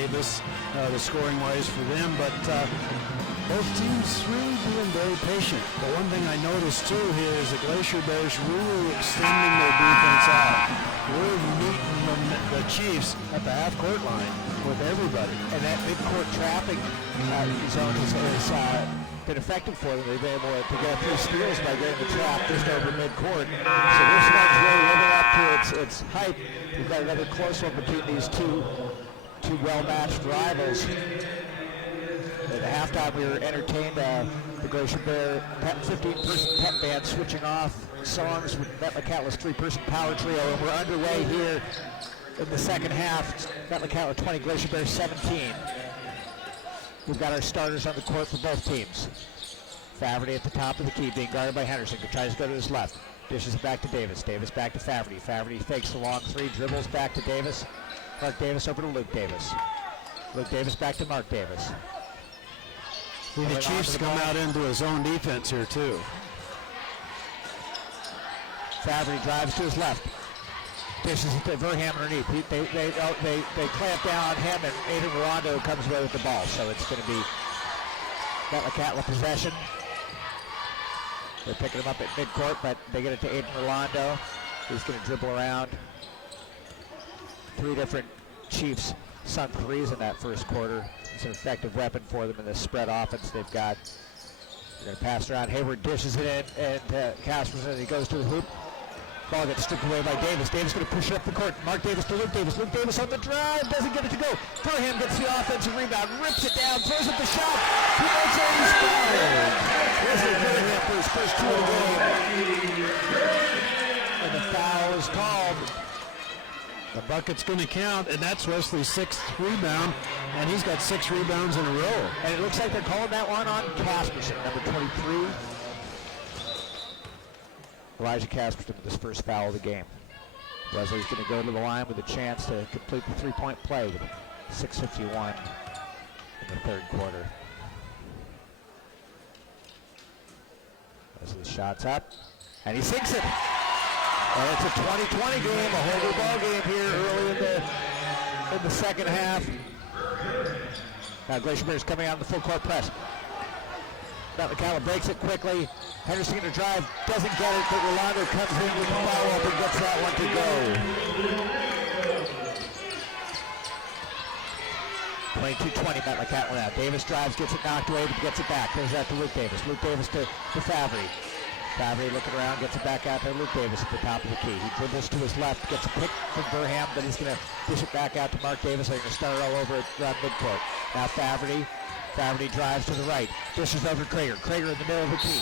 Davis, the scoring-wise for them, but both teams really being very patient. The one thing I noticed too here is the Glacier Bears really extending their defense out. We're meeting the Chiefs at the half-court line with everybody. And that mid-court trapping zone has been effective for them. They've been able to get a few steals by getting the trap just over mid-court. So this one's really living up to its hype. We've got another close one between these two well-matched rivals. At halftime, we were entertained the Glacier Bear 15-person pep band switching off songs with Metlakatla's 3-person power trio, and we're underway here in the second half. Metlakatla 20, Glacier Bear 17. We've got our starters on the court for both teams. Faverty at the top of the key, being guarded by Henderson, who tries to go to his left. Dishes it back to Davis. Davis back to Faverty. Faverty fakes the long three, dribbles back to Davis. Mark Davis over to Luke Davis. Luke Davis back to Mark Davis. The Chiefs come out into his own defense here too. Faverty drives to his left. Dishes it to Verham underneath. They clamp down on him, and Aiden Rolando comes away with the ball. So it's going to be Metlakatla possession. They're picking him up at midcourt, but they get it to Aiden Rolando. He's going to dribble around. 3 different Chiefs sunk threes in that first quarter. It's an effective weapon for them in this spread offense they've got. They're going to pass around. Hayward dishes it in, and Casperson, he goes to the hoop. Ball gets stripped away by Davis. Davis going to push it up the court. Mark Davis to Luke Davis. Luke Davis on the drive, doesn't get it to go. Verham gets the offensive rebound, rips it down, throws up the shot. He makes it, he's fouled. Wesley Verham for his first 2 of the game. And the foul is called. The bucket's going to count, and that's Wesley's 6th rebound, and he's got 6 rebounds in a row. And it looks like they're calling that one on Casperson, number 23. Elijah Casperson with his first foul of the game. Wesley's going to go to the line with a chance to complete the 3-point play with 6:51 in the third quarter. Wesley's shot's up, and he sinks it. And it's a 20-20 game, a whole new ball game here early in the second half. Now Glacier Bears coming out in the full court press. Metlakatla breaks it quickly. Henderson going to drive, doesn't get it, but Rolando comes in with the follow-up and gets that one to go. 22-20 Metlakatla now. Davis drives, gets it knocked away, but gets it back. Goes out to Luke Davis. Luke Davis to Faverty. Faverty looking around, gets it back out there. Luke Davis at the top of the key. He dribbles to his left, gets a pick from Verham, but he's going to dish it back out to Mark Davis. They're going to start all over at midcourt. Now Faverty drives to the right, dishes over Krager. Krager in the middle of the key.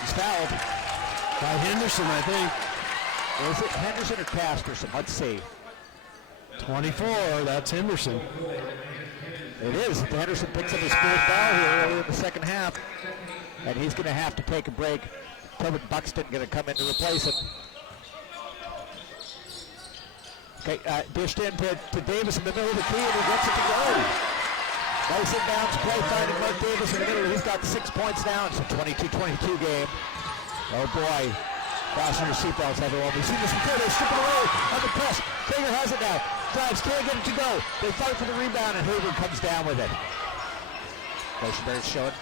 He's fouled. By Henderson, I think. Is it Henderson or Casperson? Let's see. 24, that's Henderson. It is. Henderson picks up his 4th foul here early in the second half, and he's going to have to take a break. Tobin Buxton going to come in to replace him. Okay, dished in to Davis in the middle of the key, and he gets it to go. Nice inbounds play, finding Mark Davis in the middle. He's got 6 points now. It's a 22-22 game. Oh boy. Fasten your seatbelts, everyone. We've seen this before. They strip it away on the press. Krager has it now. Drives, can't get it to go. They fight for the rebound, and Hayward comes down with it. Glacier Bears showing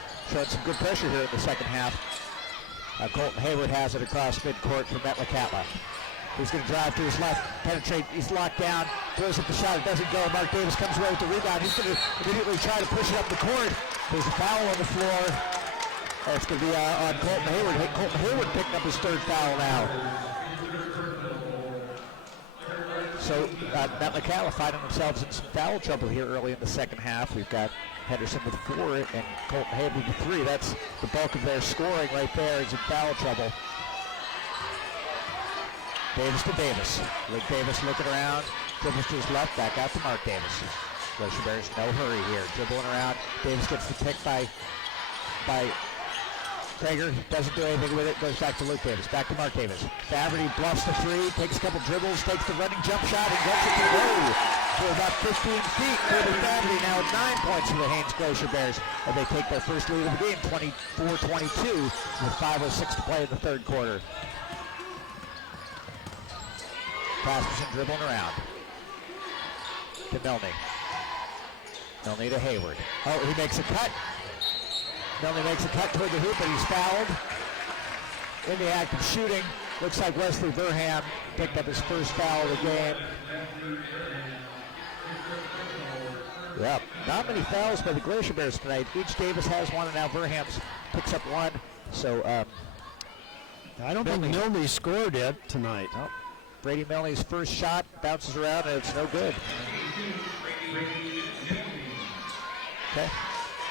some good pressure here in the second half. Colton Hayward has it across midcourt for Metlakatla. He's going to drive to his left, penetrate, he's locked down, throws up the shot, it doesn't go. Mark Davis comes away with the rebound. He's going to immediately try to push it up the court. There's a foul on the floor. And it's going to be on Colton Hayward. Colton Hayward picking up his 3rd foul now. So Metlakatla finding themselves in some foul trouble here early in the second half. We've got Henderson with 4 and Colton Hayward with 3. That's the bulk of their scoring right there is in foul trouble. Davis to Davis. Luke Davis looking around, dribbles to his left, back out to Mark Davis. Glacier Bears, no hurry here. Dribbling around. Davis gets the pick by Krager. Doesn't do anything with it. Goes back to Luke Davis. Back to Mark Davis. Faverty bluffs the 3, takes a couple dribbles, takes the running jump shot, and gets it to go for about 15 feet. David Faverty now at 9 points for the Haines Glacier Bears, and they take their first lead of the game, 24-22, with 5:06 to play in the third quarter. Casperson dribbling around to Milne. Milne to Hayward. Oh, he makes a cut. Milne makes a cut toward the hoop, but he's fouled. In the act of shooting, looks like Wesley Burham picked up his first foul of the game. Yep, not many fouls by the Glacier Bears tonight. Each Davis has one, and now Burham's picks up one. So I don't think Milne scored yet tonight. Nope. Brady Milne's first shot bounces around, and it's no good. Okay,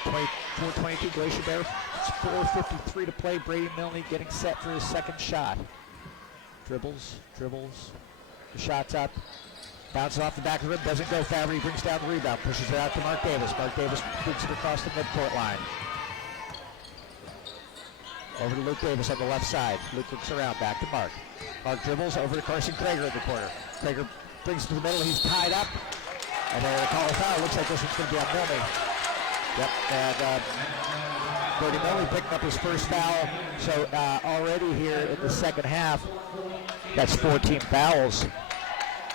24-22 Glacier Bears. It's 4:53 to play. Brady Milne getting set for his second shot. Dribbles. The shot's up. Bounces off the back of the rim, doesn't go. Fabbri brings down the rebound, pushes it out to Mark Davis. Mark Davis brings it across the midcourt line. Over to Luke Davis on the left side. Luke looks around, back to Mark. Mark dribbles over to Carson Krager in the corner. Krager brings it to the middle, he's tied up. And they're going to call a foul. Looks like this one's going to be on Milne. Yep, and Brady Milne picking up his first foul. So already here in the second half, that's 14 fouls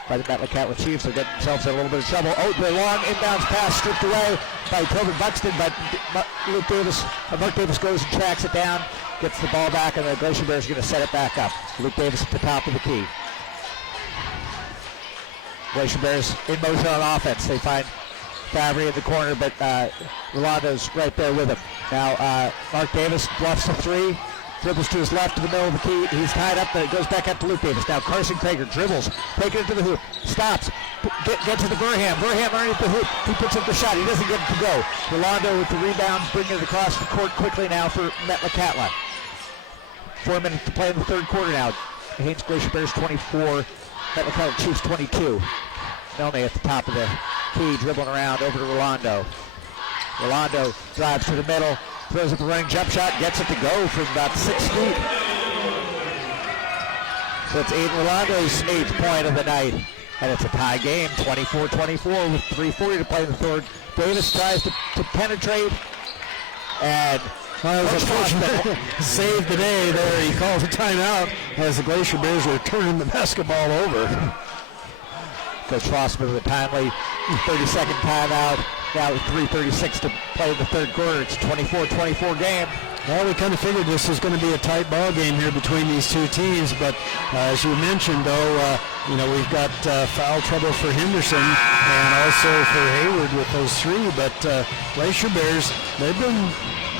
by the Metlakatla Chiefs. They're getting themselves in a little bit of trouble. Oh, the long inbounds pass stripped away by Tobin Buxton, but Mark Davis goes and tracks it down, gets the ball back, and the Glacier Bears are going to set it back up. Luke Davis at the top of the key. Glacier Bears in motion on offense. They find Fabbri in the corner, but Rolando's right there with him. Now Mark Davis bluffs the three, dribbles to his left to the middle of the key. He's tied up, but it goes back up to Luke Davis. Now Carson Krager dribbles, taking it to the hoop, stops, get to the Burham. Burham underneath the hoop. He puts up the shot. He doesn't get it to go. Rolando with the rebound, bringing it across the court quickly now for Metlakatla. 4 minutes to play in the third quarter now. Haines Glacier Bears 24, Metlakatla Chiefs 22. Milne at the top of the key, dribbling around over to Rolando. Rolando drives to the middle, throws up a running jump shot, gets it to go from about 6 feet. So it's Aiden Rolando's 8th point of the night, and it's a tie game, 24-24 with 3:40 to play in the third. Davis tries to penetrate, and it was a fortunate save today there. He calls a timeout as the Glacier Bears are turning the basketball over. Coach Fossman with a timely 30-second timeout. Now with 3:36 to play in the third quarter. It's a 24-24 game. Well, we kind of figured this was going to be a tight ball game here between these two teams, but as you mentioned, though, we've got foul trouble for Henderson and also for Hayward with those three. But Glacier Bears, they've been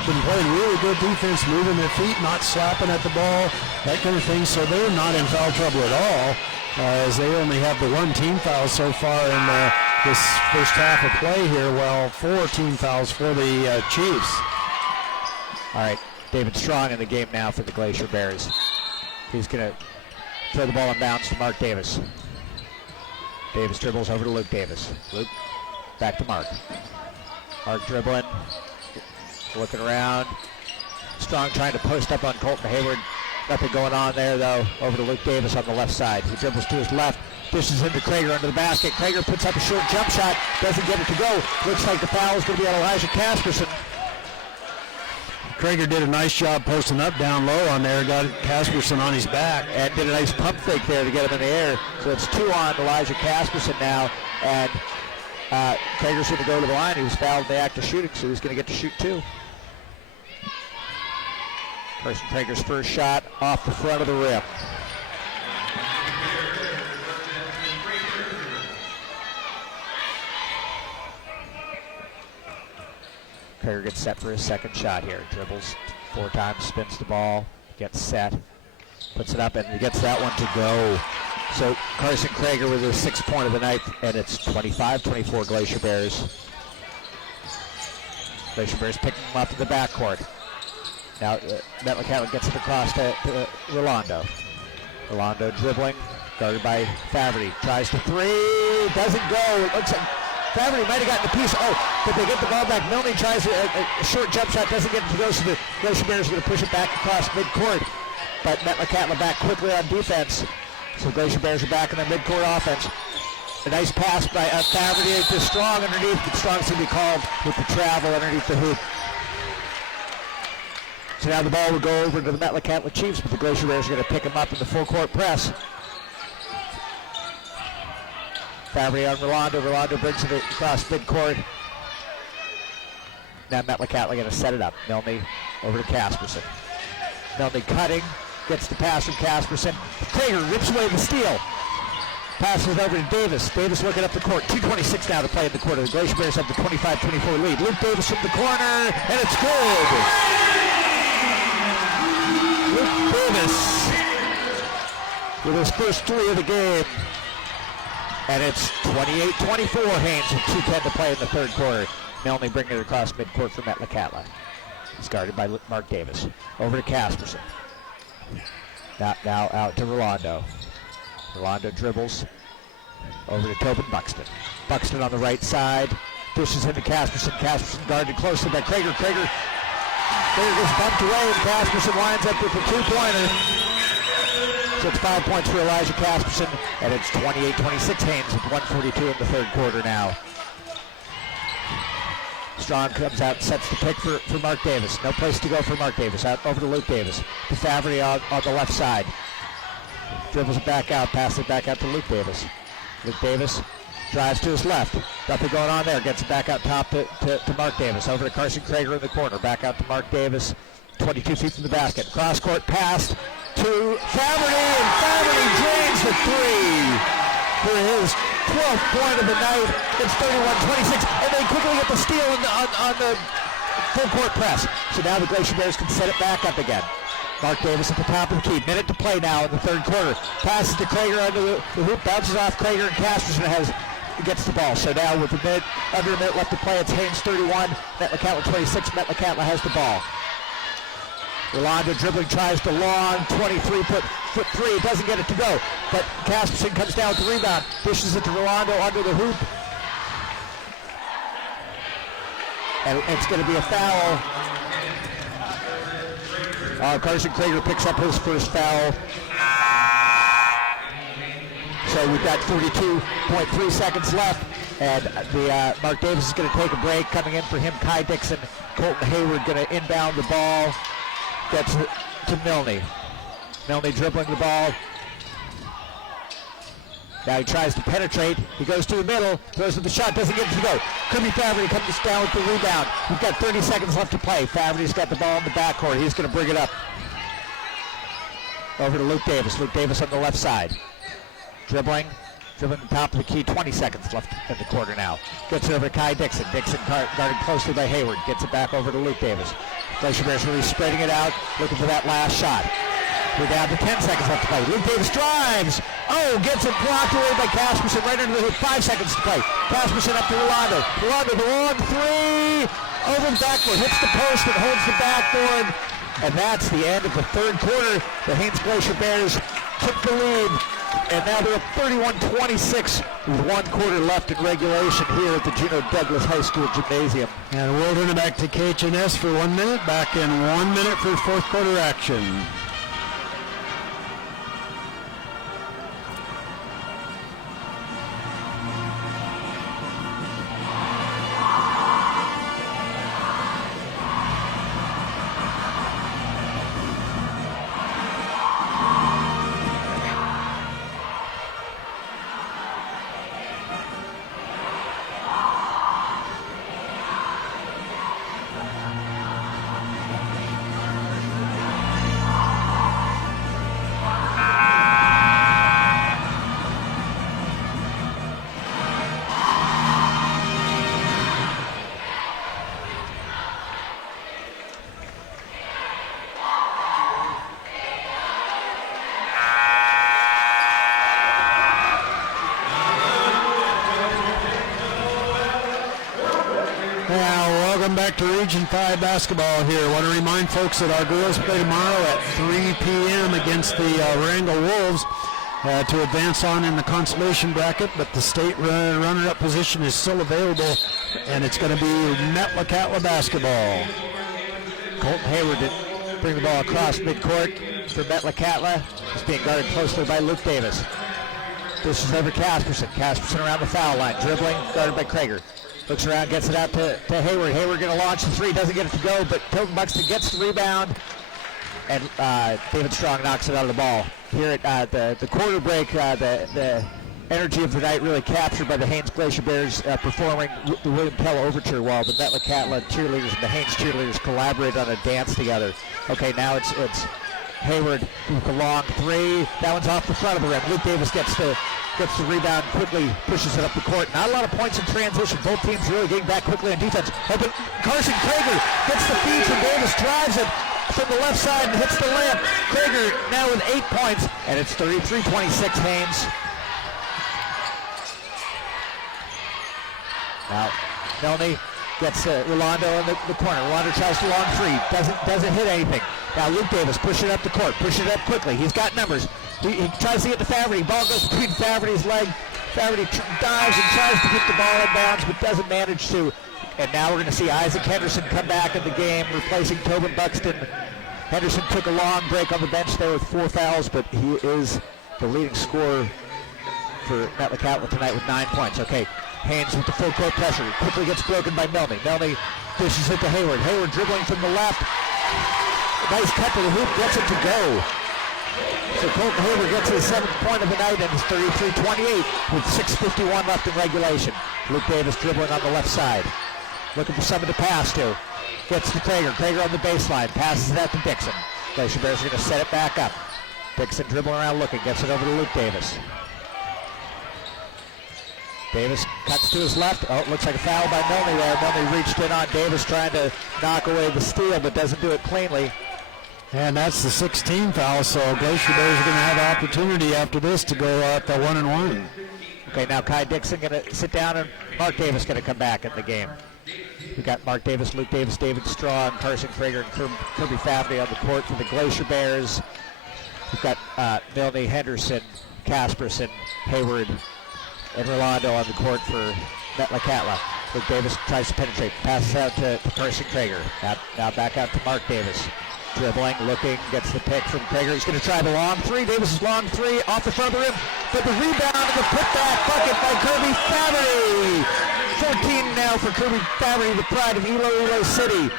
playing really good defense, moving their feet, not slapping at the ball, that kind of thing. So they're not in foul trouble at all, as they only have the one team foul so far in this first half of play here, while 4 team fouls for the Chiefs. All right, David Strong in the game now for the Glacier Bears. He's going to throw the ball in bounds to Mark Davis. Davis dribbles over to Luke Davis. Luke, back to Mark. Mark dribbling, looking around. Strong trying to post up on Colton Hayward. Nothing going on there, though. Over to Luke Davis on the left side. He dribbles to his left, dishes into Krager under the basket. Krager puts up a short jump shot, doesn't get it to go. Looks like the foul is going to be on Elijah Casperson. Krager did a nice job posting up down low on there, got Casperson on his back. And did a nice pump fake there to get him in the air. So it's 2 on Elijah Casperson now. And Krager's going to go to the line. He was fouled in the act of shooting, so he's going to get to shoot 2. Carson Krager's first shot off the front of the rim. Krager gets set for his second shot here. Dribbles 4 times, spins the ball, gets set, puts it up, and he gets that one to go. So Carson Krager with his 6th point of the night, and it's 25-24 Glacier Bears. Glacier Bears picking him up in the backcourt. Now Metlakatla gets it across to Rolando. Rolando dribbling, guarded by Fabbri. Tries to 3, doesn't go. It looks like Fabbri might have gotten a piece. Oh, but they get the ball back. Milne tries a short jump shot, doesn't get it to go, so the Glacier Bears are going to push it back across midcourt. But Metlakatla back quickly on defense. So Glacier Bears are back in the midcourt offense. A nice pass by Fabbri to Strong underneath, but Strong's going to be called with the travel underneath the hoop. So now the ball will go over to the Metlakatla Chiefs, but the Glacier Bears are going to pick him up in the full court press. Fabbri on Rolando. Rolando brings it across midcourt. Now Metlakatla going to set it up. Milne over to Casperson. Milne cutting, gets the pass from Casperson. Krager rips away the steal. Passes it over to Davis. Davis looking up the court. 2:26 now to play in the quarter. The Glacier Bears have the 25-24 lead. Luke Davis from the corner, and it's good. Luke Davis with his first three of the game. And it's 28-24 Haines with 2:10 to play in the third quarter. Milne bringing it across midcourt for Metlakatla. He's guarded by Mark Davis. Over to Casperson. Now out to Rolando. Rolando dribbles over to Tobin Buxton. Buxton on the right side. Dishes into Casperson. Casperson guarded closely by Krager. Krager gets bumped away, and Casperson winds up with a two-pointer. So it's 5 points for Elijah Casperson, and it's 28-26 Haines with 1:42 in the third quarter now. Strong comes out and sets the pick for Mark Davis. No place to go for Mark Davis. Out over to Luke Davis. To Faverty on the left side. Dribbles it back out, passes it back out to Luke Davis. Luke Davis drives to his left. Nothing going on there. Gets it back out top to Mark Davis. Over to Carson Krager in the corner. Back out to Mark Davis. 22 feet from the basket. Cross-court pass to Faverty, and Faverty drains the three for his 12th point of the night. It's 31-26, and they quickly get the steal on the full-court press. So now the Glacier Bears can set it back up again. Mark Davis at the top of the key. Minute to play now in the third quarter. Passes to Krager under the hoop, bounces off Krager, and Casperson gets the ball. So now with under a minute left to play, it's Haines 31, Metlakatla 26. Metlakatla has the ball. Rolando dribbling, tries the long 23-foot three. Doesn't get it to go, but Casperson comes down with the rebound. Dishes it to Rolando under the hoop. And it's going to be a foul. Carson Krager picks up his first foul. So we've got 42.3 seconds left, and the Mark Davis is going to take a break. Coming in for him, Kai Dixon. Colton Hayward going to inbound the ball. Gets it to Milne. Milne dribbling the ball. Now he tries to penetrate. He goes to the middle, throws to the shot, doesn't get it to go. Kirby Faverty comes down with the rebound. We've got 30 seconds left to play. Faverty's got the ball in the backcourt. He's going to bring it up. Over to Luke Davis. Luke Davis on the left side. Dribbling the top of the key. 20 seconds left in the quarter now. Gets it over to Kai Dixon. Dixon guarded closely by Hayward. Gets it back over to Luke Davis. Glacier Bears really spreading it out, looking for that last shot. We're down to 10 seconds left to play. Luke Davis drives. Gets it blocked away by Casperson right under the hoop. 5 seconds to play. Casperson up to Rolando. Rolando, the long three. Over the backboard. Hits the post and holds the backboard. And that's the end of the third quarter. The Haines Glacier Bears took the lead. And now they're up 31-26 with 1 quarter left in regulation here at the Juneau Douglas High School Gymnasium. And we'll turn it back to KHNS for 1 minute. Back in 1 minute for fourth quarter action. Welcome back to Region 5 basketball here. I want to remind folks that our girls play tomorrow at 3 p.m. against the Wrangell Wolves to advance on in the consolation bracket, but the state runner-up position is still available, and it's going to be Metlakatla basketball. Colton Hayward to bring the ball across midcourt for Metlakatla. He's being guarded closely by Luke Davis. This is over Casperson. Casperson around the foul line, dribbling, guarded by Krager. Looks around, gets it out to Hayward. Hayward going to launch the three, doesn't get it to go, but Tobin Buxton gets the rebound, and David Strong knocks it out of the ball. Here at the quarter break, the energy of the night really captured by the Haines Glacier Bears performing the William Pell Overture while the Metlakatla cheerleaders and the Haines cheerleaders collaborate on a dance together. Okay, now it's Hayward with a long three. That one's off the front of the rim. Luke Davis gets the rebound quickly, pushes it up the court. Not a lot of points in transition. Both teams really getting back quickly on defense. Open, Carson Krager gets the feed from Davis, drives it from the left side and hits the layup. Krager now with 8 points, and it's 33-26 Haines. Now, Milne gets Rolando in the corner. Rolando tries to long three, doesn't hit anything. Now Luke Davis pushing it up the court, pushing it up quickly. He's got numbers. He tries to get to Faverty. Ball goes between Faverty's leg. Faverty dives and tries to get the ball in bounds, but doesn't manage to. And now we're going to see Isaac Henderson come back in the game, replacing Tobin Buxton. Henderson took a long break on the bench there with 4 fouls, but he is the leading scorer for Metlakatla tonight with 9 points. Okay, Haines with the full court pressure. Quickly gets broken by Milne. Milne dishes it to Hayward. Hayward dribbling from the left. Nice cut to the hoop, gets it to go. So Colton Hayward gets his 7th point of the night, and it's 33-28 with 6:51 left in regulation. Luke Davis dribbling on the left side. Looking for someone to pass to. Gets to Krager. Krager on the baseline. Passes it out to Dixon. Glacier Bears are going to set it back up. Dixon dribbling around looking. Gets it over to Luke Davis. Davis cuts to his left. Oh, it looks like a foul by Milne there. Milne reached in on Davis trying to knock away the steal, but doesn't do it cleanly. And that's the 16th foul, so Glacier Bears are going to have opportunity after this to go up to 1-1. Okay, now Kai Dixon going to sit down, and Mark Davis going to come back in the game. We've got Mark Davis, Luke Davis, David Strong, Carson Krager, and Kirby Faverty on the court for the Glacier Bears. We've got Milne, Henderson, Casperson, Hayward, and Rolando on the court for Metlakatla. Luke Davis tries to penetrate, passes out to Carson Krager. Now back out to Mark Davis. Dribbling, looking, gets the pick from Krager. He's going to try the long three. Davis's long three off the front of the rim. But the rebound and the putback bucket by Kirby Faverty. 14 now for Kirby Faverty, the pride of Ilo City.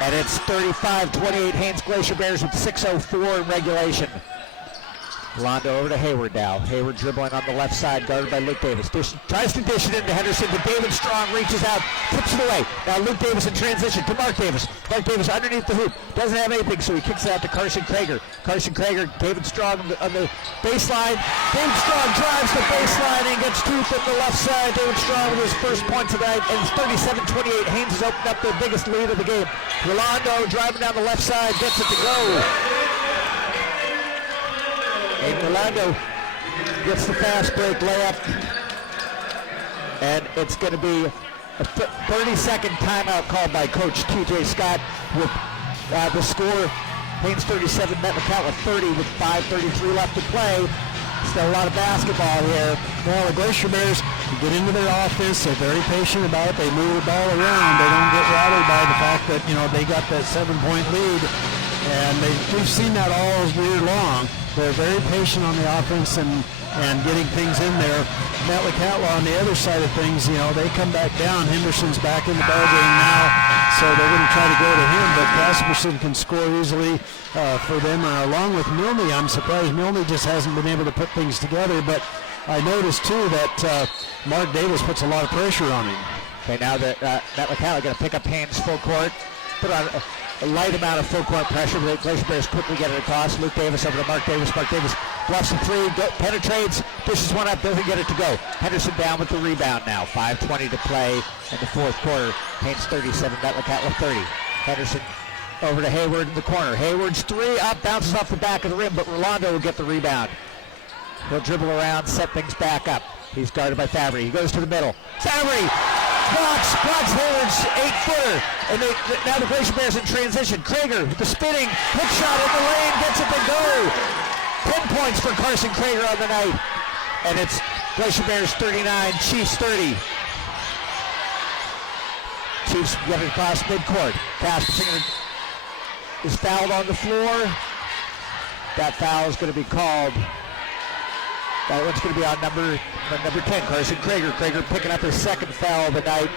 And it's 35-28 Haines Glacier Bears with 6:04 in regulation. Rolando over to Hayward now. Hayward dribbling on the left side, guarded by Luke Davis. Tries to dish it into Henderson, but David Strong reaches out, tips it away. Now Luke Davis in transition to Mark Davis. Mark Davis underneath the hoop. Doesn't have anything, so he kicks it out to Carson Krager. Carson Krager, David Strong on the baseline. David Strong drives the baseline and gets 2 from the left side. David Strong with his first point tonight, and it's 37-28. Haines has opened up the biggest lead of the game. Rolando driving down the left side, gets it to go. And Rolando gets the fast break layup, and it's going to be a 30-second timeout called by Coach T.J. Scott with the score, Haines 37, Metlakatla 30 with 5:33 left to play. Still a lot of basketball here. Well, the Glacier Bears get into their offense. They're very patient about it. They move the ball around. They don't get rattled by the fact that, they got that 7-point lead. And we've seen that all year long. They're very patient on the offense and getting things in there. Metlakatla on the other side of things, they come back down. Henderson's back in the ballgame now, so they're going to try to go to him. But Casperson can score easily for them. Along with Milne, I'm surprised Milne just hasn't been able to put things together. But I noticed, too, that Mark Davis puts a lot of pressure on him. Okay, now that Metlakatla going to pick up Haines full court, put on a light amount of full court pressure, but the Glacier Bears quickly get it across. Luke Davis over to Mark Davis. Mark Davis bluffs the three, penetrates, dishes one up, doesn't get it to go. Henderson down with the rebound now. 5:20 to play in the fourth quarter. Haines 37, Metlakatla 30. Henderson over to Hayward in the corner. Hayward's three up, bounces off the back of the rim, but Rolando will get the rebound. He'll dribble around, set things back up. He's guarded by Faverty. He goes to the middle. Faverty blocks Hayward's 8-footer. And now the Glacier Bears in transition. Krager with the spinning hook shot in the lane, gets it to go. 10 points for Carson Krager on the night. And it's Glacier Bears 39, Chiefs 30. Chiefs get it across midcourt. Casperson is fouled on the floor. That foul is going to be called. That one's going to be on number 10, Carson Krager. Krager picking up his second foul of the night.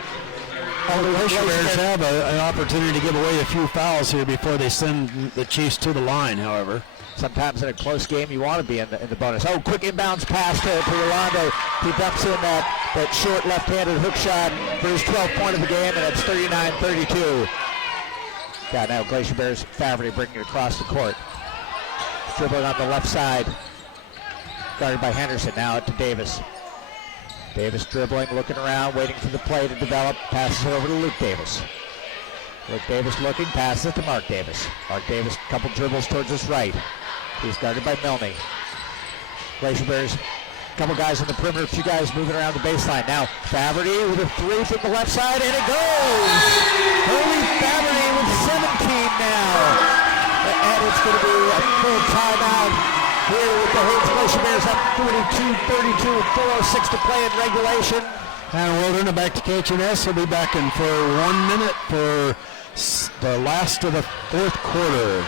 The Glacier Bears have an opportunity to give away a few fouls here before they send the Chiefs to the line, however. Sometimes in a close game, you want to be in the bonus. Oh, quick inbounds pass to Rolando. He dumps in that short left-handed hook shot for his 12th point of the game, and it's 39-32. Got now Glacier Bears Faverty bringing it across the court. Dribbling on the left side. Guarded by Henderson. Now to Davis. Davis dribbling, looking around, waiting for the play to develop. Passes it over to Luke Davis. Luke Davis looking, passes it to Mark Davis. Mark Davis, a couple dribbles towards his right. He's guarded by Milne. Glacier Bears, a couple guys on the perimeter, a few guys moving around the baseline. Now Faverty with a three from the left side, and it goes! Early Faverty with 17 now. And it's going to be a full timeout here with the Haines Glacier Bears up 42-32 with 4:06 to play in regulation. And we'll turn it back to KHNS. We'll be back in for 1 minute for the last of the fourth quarter.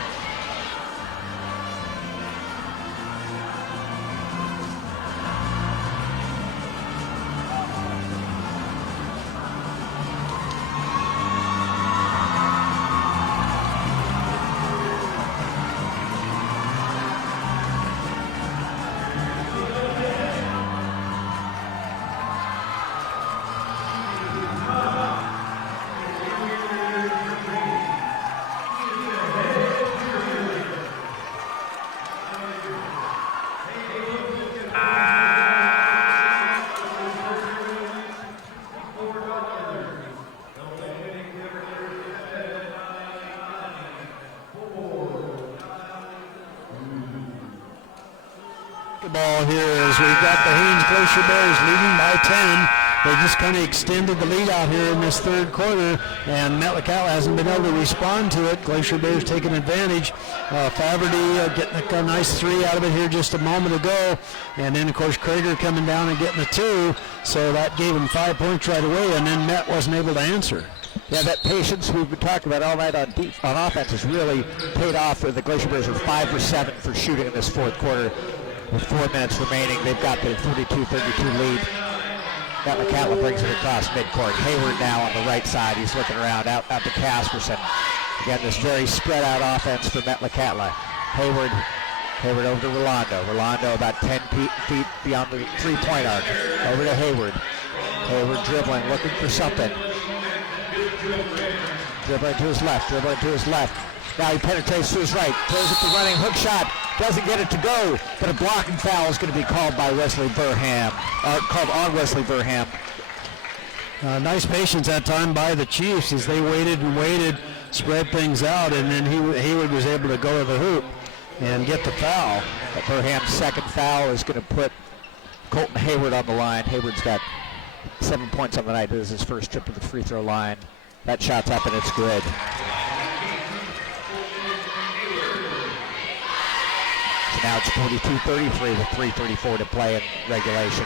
Ball here as we've got the Haines Glacier Bears leading by 10. They just kind of extended the lead out here in this third quarter, and Metlakatla hasn't been able to respond to it. Glacier Bears taking advantage. Faverty getting a nice three out of it here just a moment ago, and then of course Krager coming down and getting a two, so that gave him 5 points right away, and then Met wasn't able to answer. Yeah, that patience we've been talking about all night on offense has really paid off. For the Glacier Bears are 5 for 7 for shooting in this fourth quarter. With 4 minutes remaining, they've got the 42-32 lead. Metlakatla brings it across midcourt. Hayward now on the right side. He's looking around out to Casperson. Again, this very spread out offense for Metlakatla. Hayward over to Rolando. Rolando about 10 feet beyond the three-point arc. Over to Hayward. Hayward dribbling, looking for something. Dribbling to his left. Now he penetrates to his right, throws it to running hook shot, doesn't get it to go, but a blocking foul is going to be called by Wesley Burham, called on Wesley Burham. Nice patience that time by the Chiefs as they waited and waited, spread things out, and then Hayward was able to go to the hoop and get the foul. But Burham's second foul is going to put Colton Hayward on the line. Hayward's got 7 points on the night. This is his first trip to the free throw line. That shot's up and it's good. So now it's 42-33 with 3:34 to play in regulation.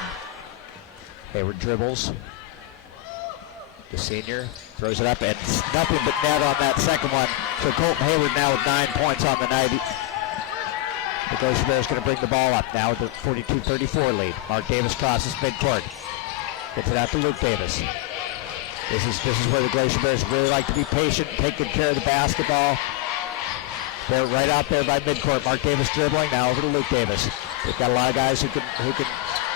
Hayward dribbles. The senior throws it up, and nothing but net on that second one. So Colton Hayward now with 9 points on the night. The Glacier Bears going to bring the ball up now with the 42-34 lead. Mark Davis crosses midcourt. Gets it out to Luke Davis. This is where the Glacier Bears really like to be patient, take good care of the basketball. They're right out there by midcourt. Mark Davis dribbling, now over to Luke Davis. They've got a lot of guys who can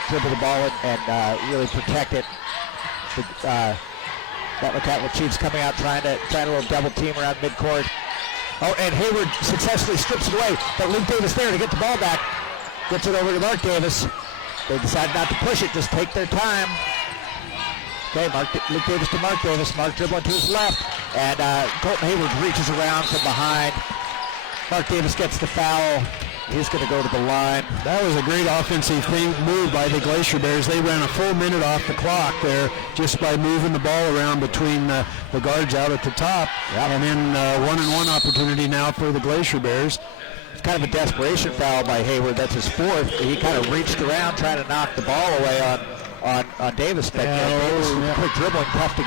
dribble the ball and really protect it. Metlakatla Chiefs coming out trying a little double team around midcourt. Oh, and Hayward successfully strips it away, but Luke Davis there to get the ball back. Gets it over to Mark Davis. They decide not to push it, just take their time. Okay, Luke Davis to Mark Davis. Mark dribbling to his left, and Colton Hayward reaches around from behind. Mark Davis gets the foul. He's going to go to the line. That was a great offensive move by the Glacier Bears. They ran a full minute off the clock there just by moving the ball around between the guards out at the top. Yep. And then one-on-one opportunity now for the Glacier Bears. It's kind of a desperation foul by Hayward. That's his fourth. He kind of reached around trying to knock the ball away on Davis. But Davis, quick dribbling, tough to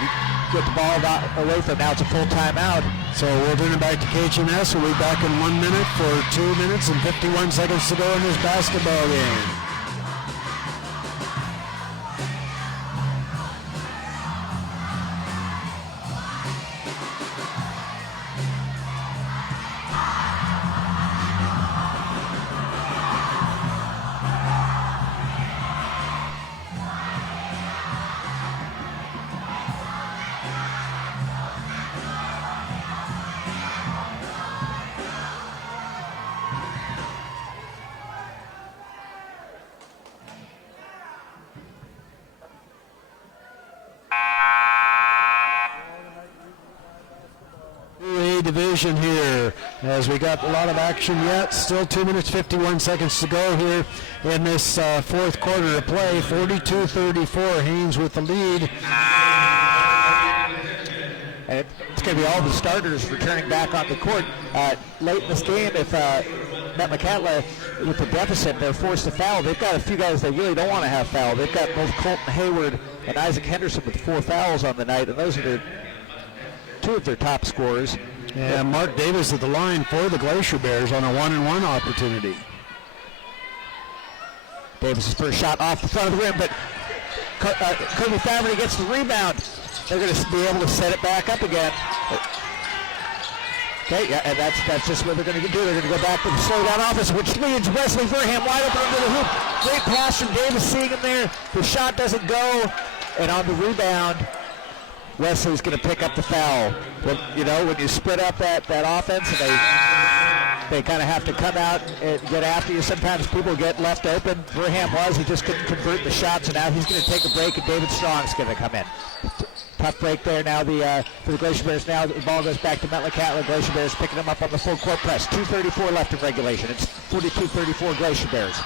get the ball away from. Now it's a full timeout. So we'll turn it back to KHNS. We'll be back in 1 minute for 2 minutes and 51 seconds to go in this basketball game. division here as we got a lot of action yet. Still 2 minutes 51 seconds to go here in this fourth quarter of play. 42-34, Haines with the lead. And it's going to be all the starters returning back on the court. Late in this game, if Metlakatla, with the deficit, they're forced to foul, they've got a few guys they really don't want to have fouled. They've got both Colton Hayward and Isaac Henderson with 4 fouls on the night, and those are two of their top scorers. And Mark Davis at the line for the Glacier Bears on a 1-and-1 opportunity. Davis's first shot off the front of the rim, but Kirby Faverty gets the rebound. They're going to be able to set it back up again. Okay, yeah, and that's just what they're going to do. They're going to go back to the slow-down offense, which leads Wesley Verham wide open under the hoop. Great pass from Davis, seeing him there. The shot doesn't go, and on the rebound, Wesley's going to pick up the foul. When, you know, when you split up that offense and they kind of have to come out and get after you, sometimes people get left open. Verham he just couldn't convert the shot, so now he's going to take a break, and David Strong's going to come in. Tough break there now for the Glacier Bears. Now the ball goes back to Metlakatla. Glacier Bears picking them up on the full court press. 2:34 left in regulation. It's 42-34 Glacier Bears.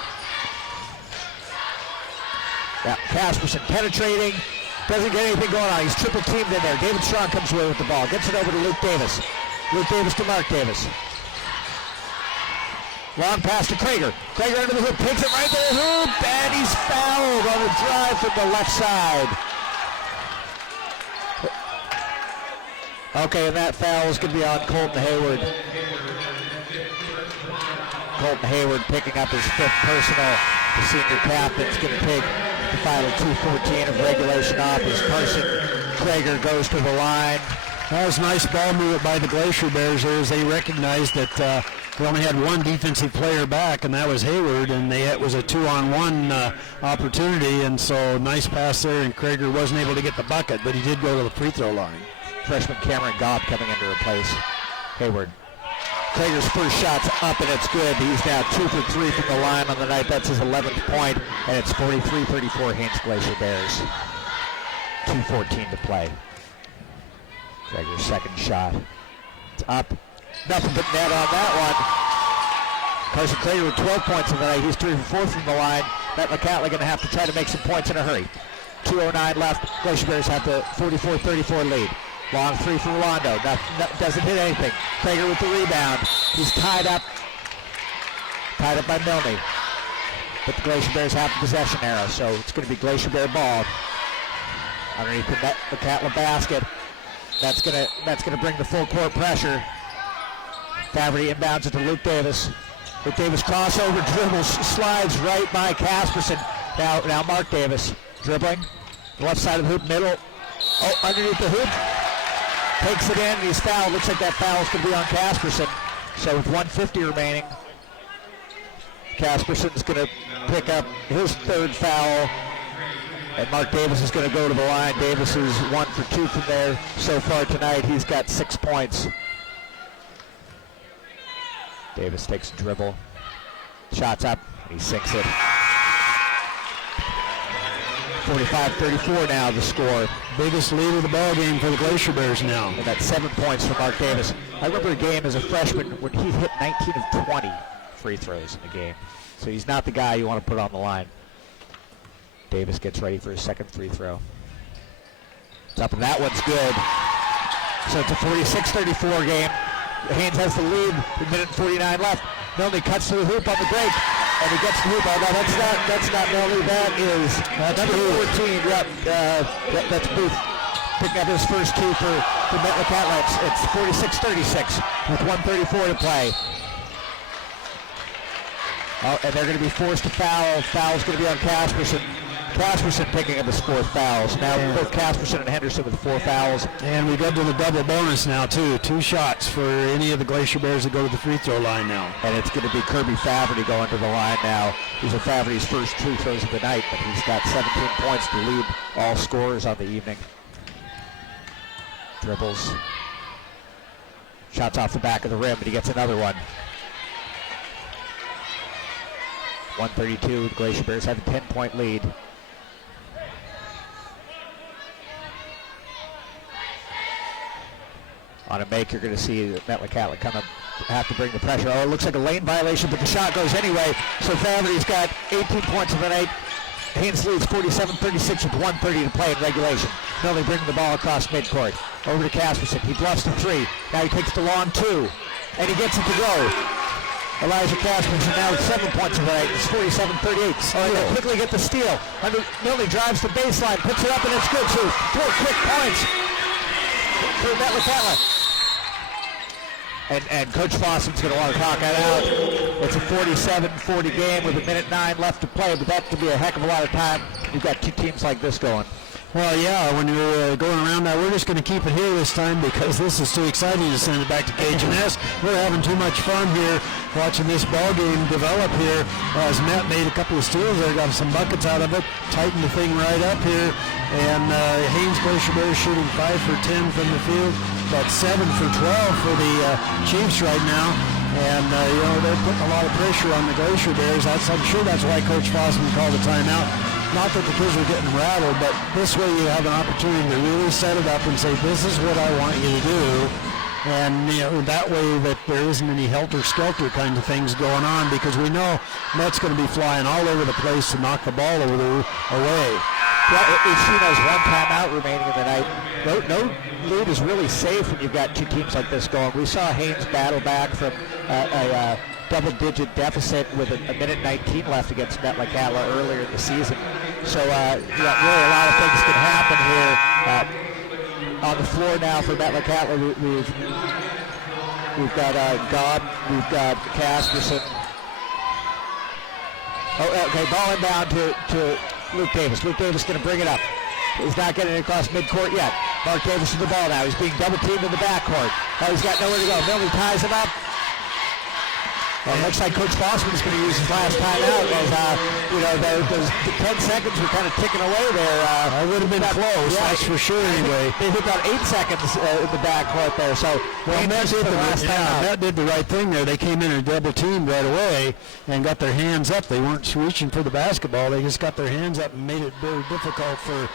Yeah, Casperson penetrating. Doesn't get anything going on. He's triple teamed in there. David Strong comes away with the ball. Gets it over to Luke Davis. Luke Davis to Mark Davis. Long pass to Krager. Krager under the hoop. Takes it right to the hoop. And he's fouled on the drive from the left side. Okay, and that foul is going to be on Colton Hayward. Colton Hayward picking up his 5th personal. The senior captain's going to take the final 2:14 of regulation off as Carson Krager goes to the line. That was a nice ball movement by the Glacier Bears there as they recognized that they only had one defensive player back, and that was Hayward, and it was a 2-on-1 opportunity, and so nice pass there, and Krager wasn't able to get the bucket, but he did go to the free throw line. Freshman Cameron Gobb coming in to replace Hayward. Krager's first shot's up, and it's good. He's now 2 for 3 from the line on the night. That's his 11th point, and it's 43-34 Haines Glacier Bears. 2:14 to play. Krager's second shot. It's up. Nothing but net on that one. Carson Krager with 12 points on the night. He's 3 for 4 from the line. Metlakatla going to have to try to make some points in a hurry. 2:09 left. Glacier Bears have the 44-34 lead. Long three from Rondo. Doesn't hit anything. Krager with the rebound. He's tied up. Tied up by Milne. But the Glacier Bears have the possession arrow, so it's going to be Glacier Bear ball. Underneath the Metlakatla basket. That's gonna bring the full court pressure. Faverty inbounds it to Luke Davis. Luke Davis crossover, dribbles, slides right by Casperson. Now Mark Davis dribbling. Left side of the hoop, middle. Oh, underneath the hoop. Takes it in, and he's fouled. Looks like that foul is going to be on Casperson. So with 1:50 remaining, Casperson's going to pick up his 3rd foul. And Mark Davis is going to go to the line. Davis is 1 for 2 from there so far tonight. He's got 6 points. Davis takes a dribble. Shots up. He sinks it. 45-34 now the score. Biggest lead of the ball game for the Glacier Bears now. And that's 7 points for Mark Davis. I remember a game as a freshman when he hit 19 of 20 free throws in the game. So he's not the guy you want to put on the line. Davis gets ready for his 2nd free throw. It's up, and that one's good. So it's a 46-34 game. Haines has the lead, a minute and 49 left. Milne cuts to the hoop on the break, and he gets the hoop. Oh, no, that's not Milne. That's number 14. Yep, that's Booth picking up his first 2 for Metlakatla. It's 46-36 with 1:34 to play. Oh, and they're going to be forced to foul. Foul's going to be on Casperson. Casperson picking up his 4th fouls. Now both Casperson and Henderson with 4 fouls. And we go to the double bonus now, too. 2 shots for any of the Glacier Bears that go to the free throw line now. And it's going to be Kirby Faverty going to the line now. These are Faverty's first 2 throws of the night, but he's got 17 points to lead all scorers on the evening. Dribbles. Shots off the back of the rim, and he gets another one. 132, the Glacier Bears have a 10-point lead. On a make, you're going to see Metlakatla come up, have to bring the pressure. Oh, it looks like a lane violation, but the shot goes anyway. So Faverty's got 18 points of the night. Haines leads 47-36 with 1:30 to play in regulation. Milne bringing the ball across midcourt. Over to Casperson. He bluffs the 3. Now he takes the long 2. And he gets it to go. Elijah Casperson now with 7 points of the night. It's 47-38. Oh, they quickly get the steal. Milne drives the baseline, puts it up, and it's good. So 4 quick points for Metlakatla. And Coach Fossum's going to want to talk that out. It's a 47-40 game with 1:09 left to play, but that could be a heck of a lot of time. You've got two teams like this going. Well, yeah, when you're going around now, we're just going to keep it here this time because this is too exciting to send it back to Cajun-S. We're having too much fun here watching this ball game develop here. As Matt made a couple of steals there, got some buckets out of it, tightened the thing right up here. And Haines Glacier Bears shooting 5 for 10 from the field, but 7 for 12 for the Chiefs right now. And, they're putting a lot of pressure on the Glacier Bears. I'm sure that's why Coach Fossum called a timeout. Not that the kids are getting rattled, but this way you have an opportunity to really set it up and say, this is what I want you to do. And, that way that there isn't any helter-skelter kind of things going on, because we know Met's going to be flying all over the place to knock the ball away. It Juneau's one timeout remaining in the night. No lead is really safe when you've got two teams like this going. We saw Haines battle back from a double-digit deficit with a 1:19 left against Metlakatla earlier in the season. So, really a lot of things can happen here. On the floor now for Metlakatla, we've got Gobb, we've got Casperson. Oh, okay, ball inbound to Luke Davis. Luke Davis going to bring it up. He's not getting it across midcourt yet. Mark Davis with the ball now. He's being double-teamed in the backcourt. Oh, he's got nowhere to go. Milne ties him up. Well, it looks like Coach Fossum is going to use his last timeout as, those 10 seconds were kind of ticking away there. I would have been close, that's for sure anyway. They hit about 8 seconds in the backcourt there. So, Matt did the right thing there. They came in and double-teamed right away and got their hands up. They weren't reaching for the basketball. They just got their hands up and made it very difficult for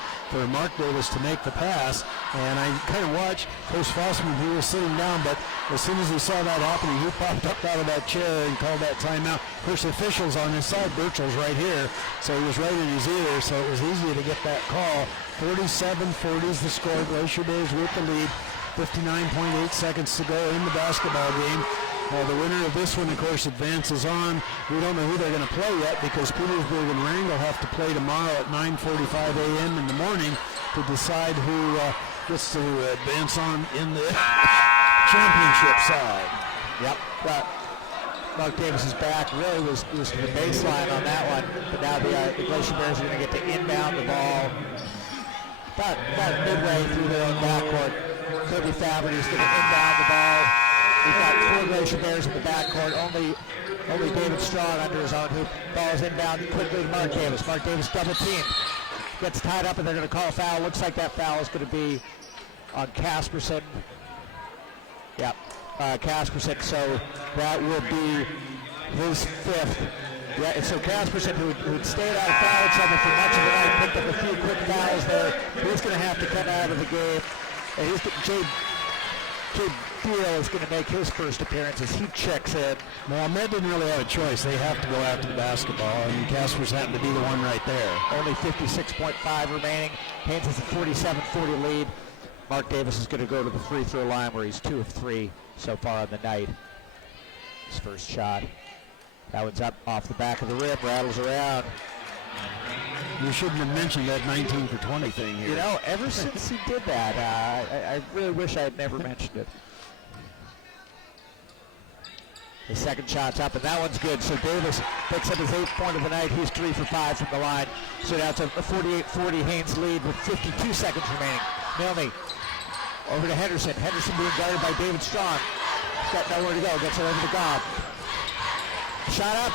Mark Davis to make the pass. And I kind of watched Coach Fossum. He was sitting down, but as soon as he saw that happening, he popped up out of that chair and called that timeout. Of course, the official's on his side. Birchel's right here, so he was right in his ear, so it was easy to get that call. 47-40 is the score. Glacier Bears with the lead. 59.8 seconds to go in the basketball game. The winner of this one, of course, advances on. We don't know who they're going to play yet because Petersburg and Wrangell have to play tomorrow at 9:45 a.m. in the morning to decide who gets to advance on in the championship side. Yep. Mark Davis is back. Really was to the baseline on that one. But now the Glacier Bears are going to get to inbound the ball about midway through their own backcourt. Kirby Faverty is going to inbound the ball. We've got 4 Glacier Bears in the backcourt. Only David Strong under his own hoop. Ball is inbound quickly to Mark Davis. Mark Davis double teamed. Gets tied up and they're going to call a foul. Looks like that foul is going to be on Casperson. Yep. Casperson, so that will be his 5th. Yeah, so Casperson, who'd stayed out of foul trouble for much of the night, picked up a few quick fouls there. He's going to have to come out of the game. And Jay Beal is going to make his first appearance as he checks in. Well, Med didn't really have a choice. They have to go after the basketball, and Casper's happened to be the one right there. Only 56.5 remaining. Haines has a 47-40 lead. Mark Davis is going to go to the free throw line where he's 2 of 3 so far on the night. His first shot. That one's up off the back of the rim, rattles around. You shouldn't have mentioned that 19 for 20 thing here. You know, ever since he did that, I really wish I had never mentioned it. The second shot's up, and that one's good. So Davis picks up his 8th point of the night. He's 3 for 5 from the line. So now it's a 48-40 Haines lead with 52 seconds remaining. Milne over to Henderson. Henderson being guarded by David Strong. He's got nowhere to go. Gets it over to Gobb. Shot up.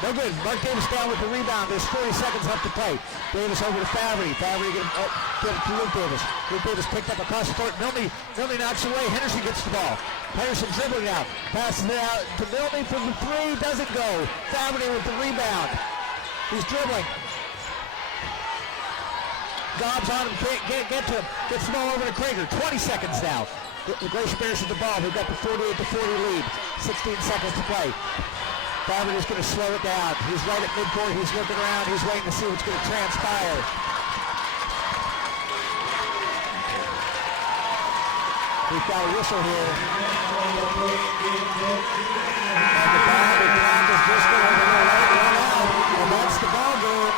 No good. Mark Davis down with the rebound. There's 40 seconds left to play. Davis over to Faverty. Faverty get it to Luke Davis. Luke Davis picked up across the court. Milne knocks away. Henderson gets the ball. Henderson dribbling out. Passes it out to Milne from the 3. Doesn't go. Faverty with the rebound. He's dribbling. Gobb's on him. Can't get to him. Gets the ball over to Krager. 20 seconds now. The Glacier Bears with the ball. They've got the 48-40 lead. 16 seconds to play. Darvin is going to slow it down. He's right at midcourt. He's looking around. He's waiting to see what's going to transpire. We've got a whistle here. And the clock is just going to run out. And that's the ball game.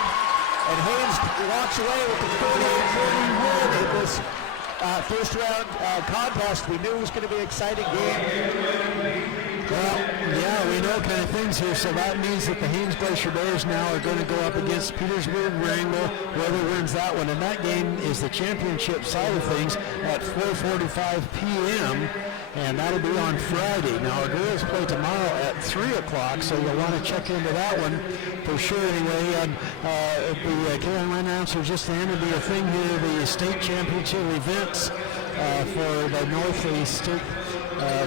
And Haines walks away with the 48-40 win in this first round contest. We knew it was going to be an exciting game. Well, yeah, we know kind of things here, so that means that the Haines Glacier Bears now are going to go up against Petersburg Wrangell, whoever wins that one, and that game is the championship side of things at 4:45 p.m., and that'll be on Friday. Now, our girls play tomorrow at 3 o'clock, so you'll want to check into that one for sure anyway. And the KLI announcer just handed me a thing here, the state championship events for the Northeast State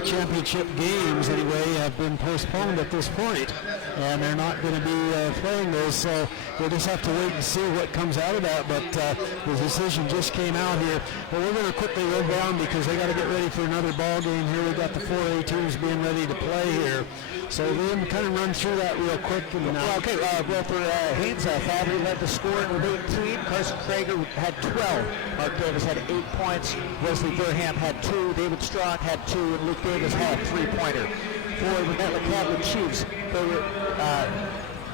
championship games anyway have been postponed at this point, and they're not going to be playing those, so we'll just have to wait and see what comes out of that. But the decision just came out here. But we're going to quickly run down because they got to get ready for another ball game here. We got the 4A teams being ready to play here, so we'll kind of run through that real quick. And okay, well, for Haines, Fabry led the scoring with 18. Carson Krager had 12. Mark Davis had 8 points. Wesley Durham had 2. David Strong had 2. And Luke Davis had a 3-pointer. For the Metlakatla Chiefs,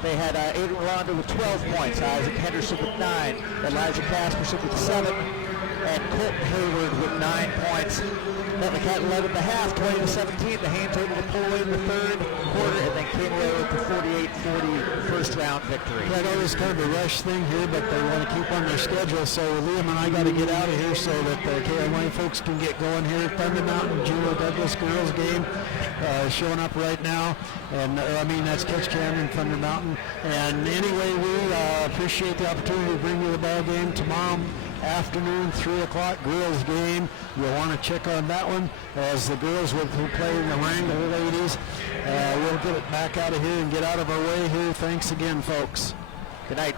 they had Aiden Rolando with 12 points, Isaac Henderson with 9, Elijah Casperson with 7, and Colton Hayward with 9 points. Metlakatla led at the half, 20-17. The Haines able to pull in the third quarter and then came away with the 48-40 first-round victory. Yeah, that was kind of a rush thing here, but they want to keep on their schedule, so Liam and I got to get out of here so that the KLI folks can get going here. Thunder Mountain Juneau Douglas girls game showing up right now, and that's Ketchikan and Thunder Mountain. And anyway, we appreciate the opportunity to bring you the ball game tomorrow afternoon, 3 o'clock girls game. You'll want to check on that one as the girls who play in the Wrangell ladies. We'll get it back out of here and get out of our way here. Thanks again, folks. Good night.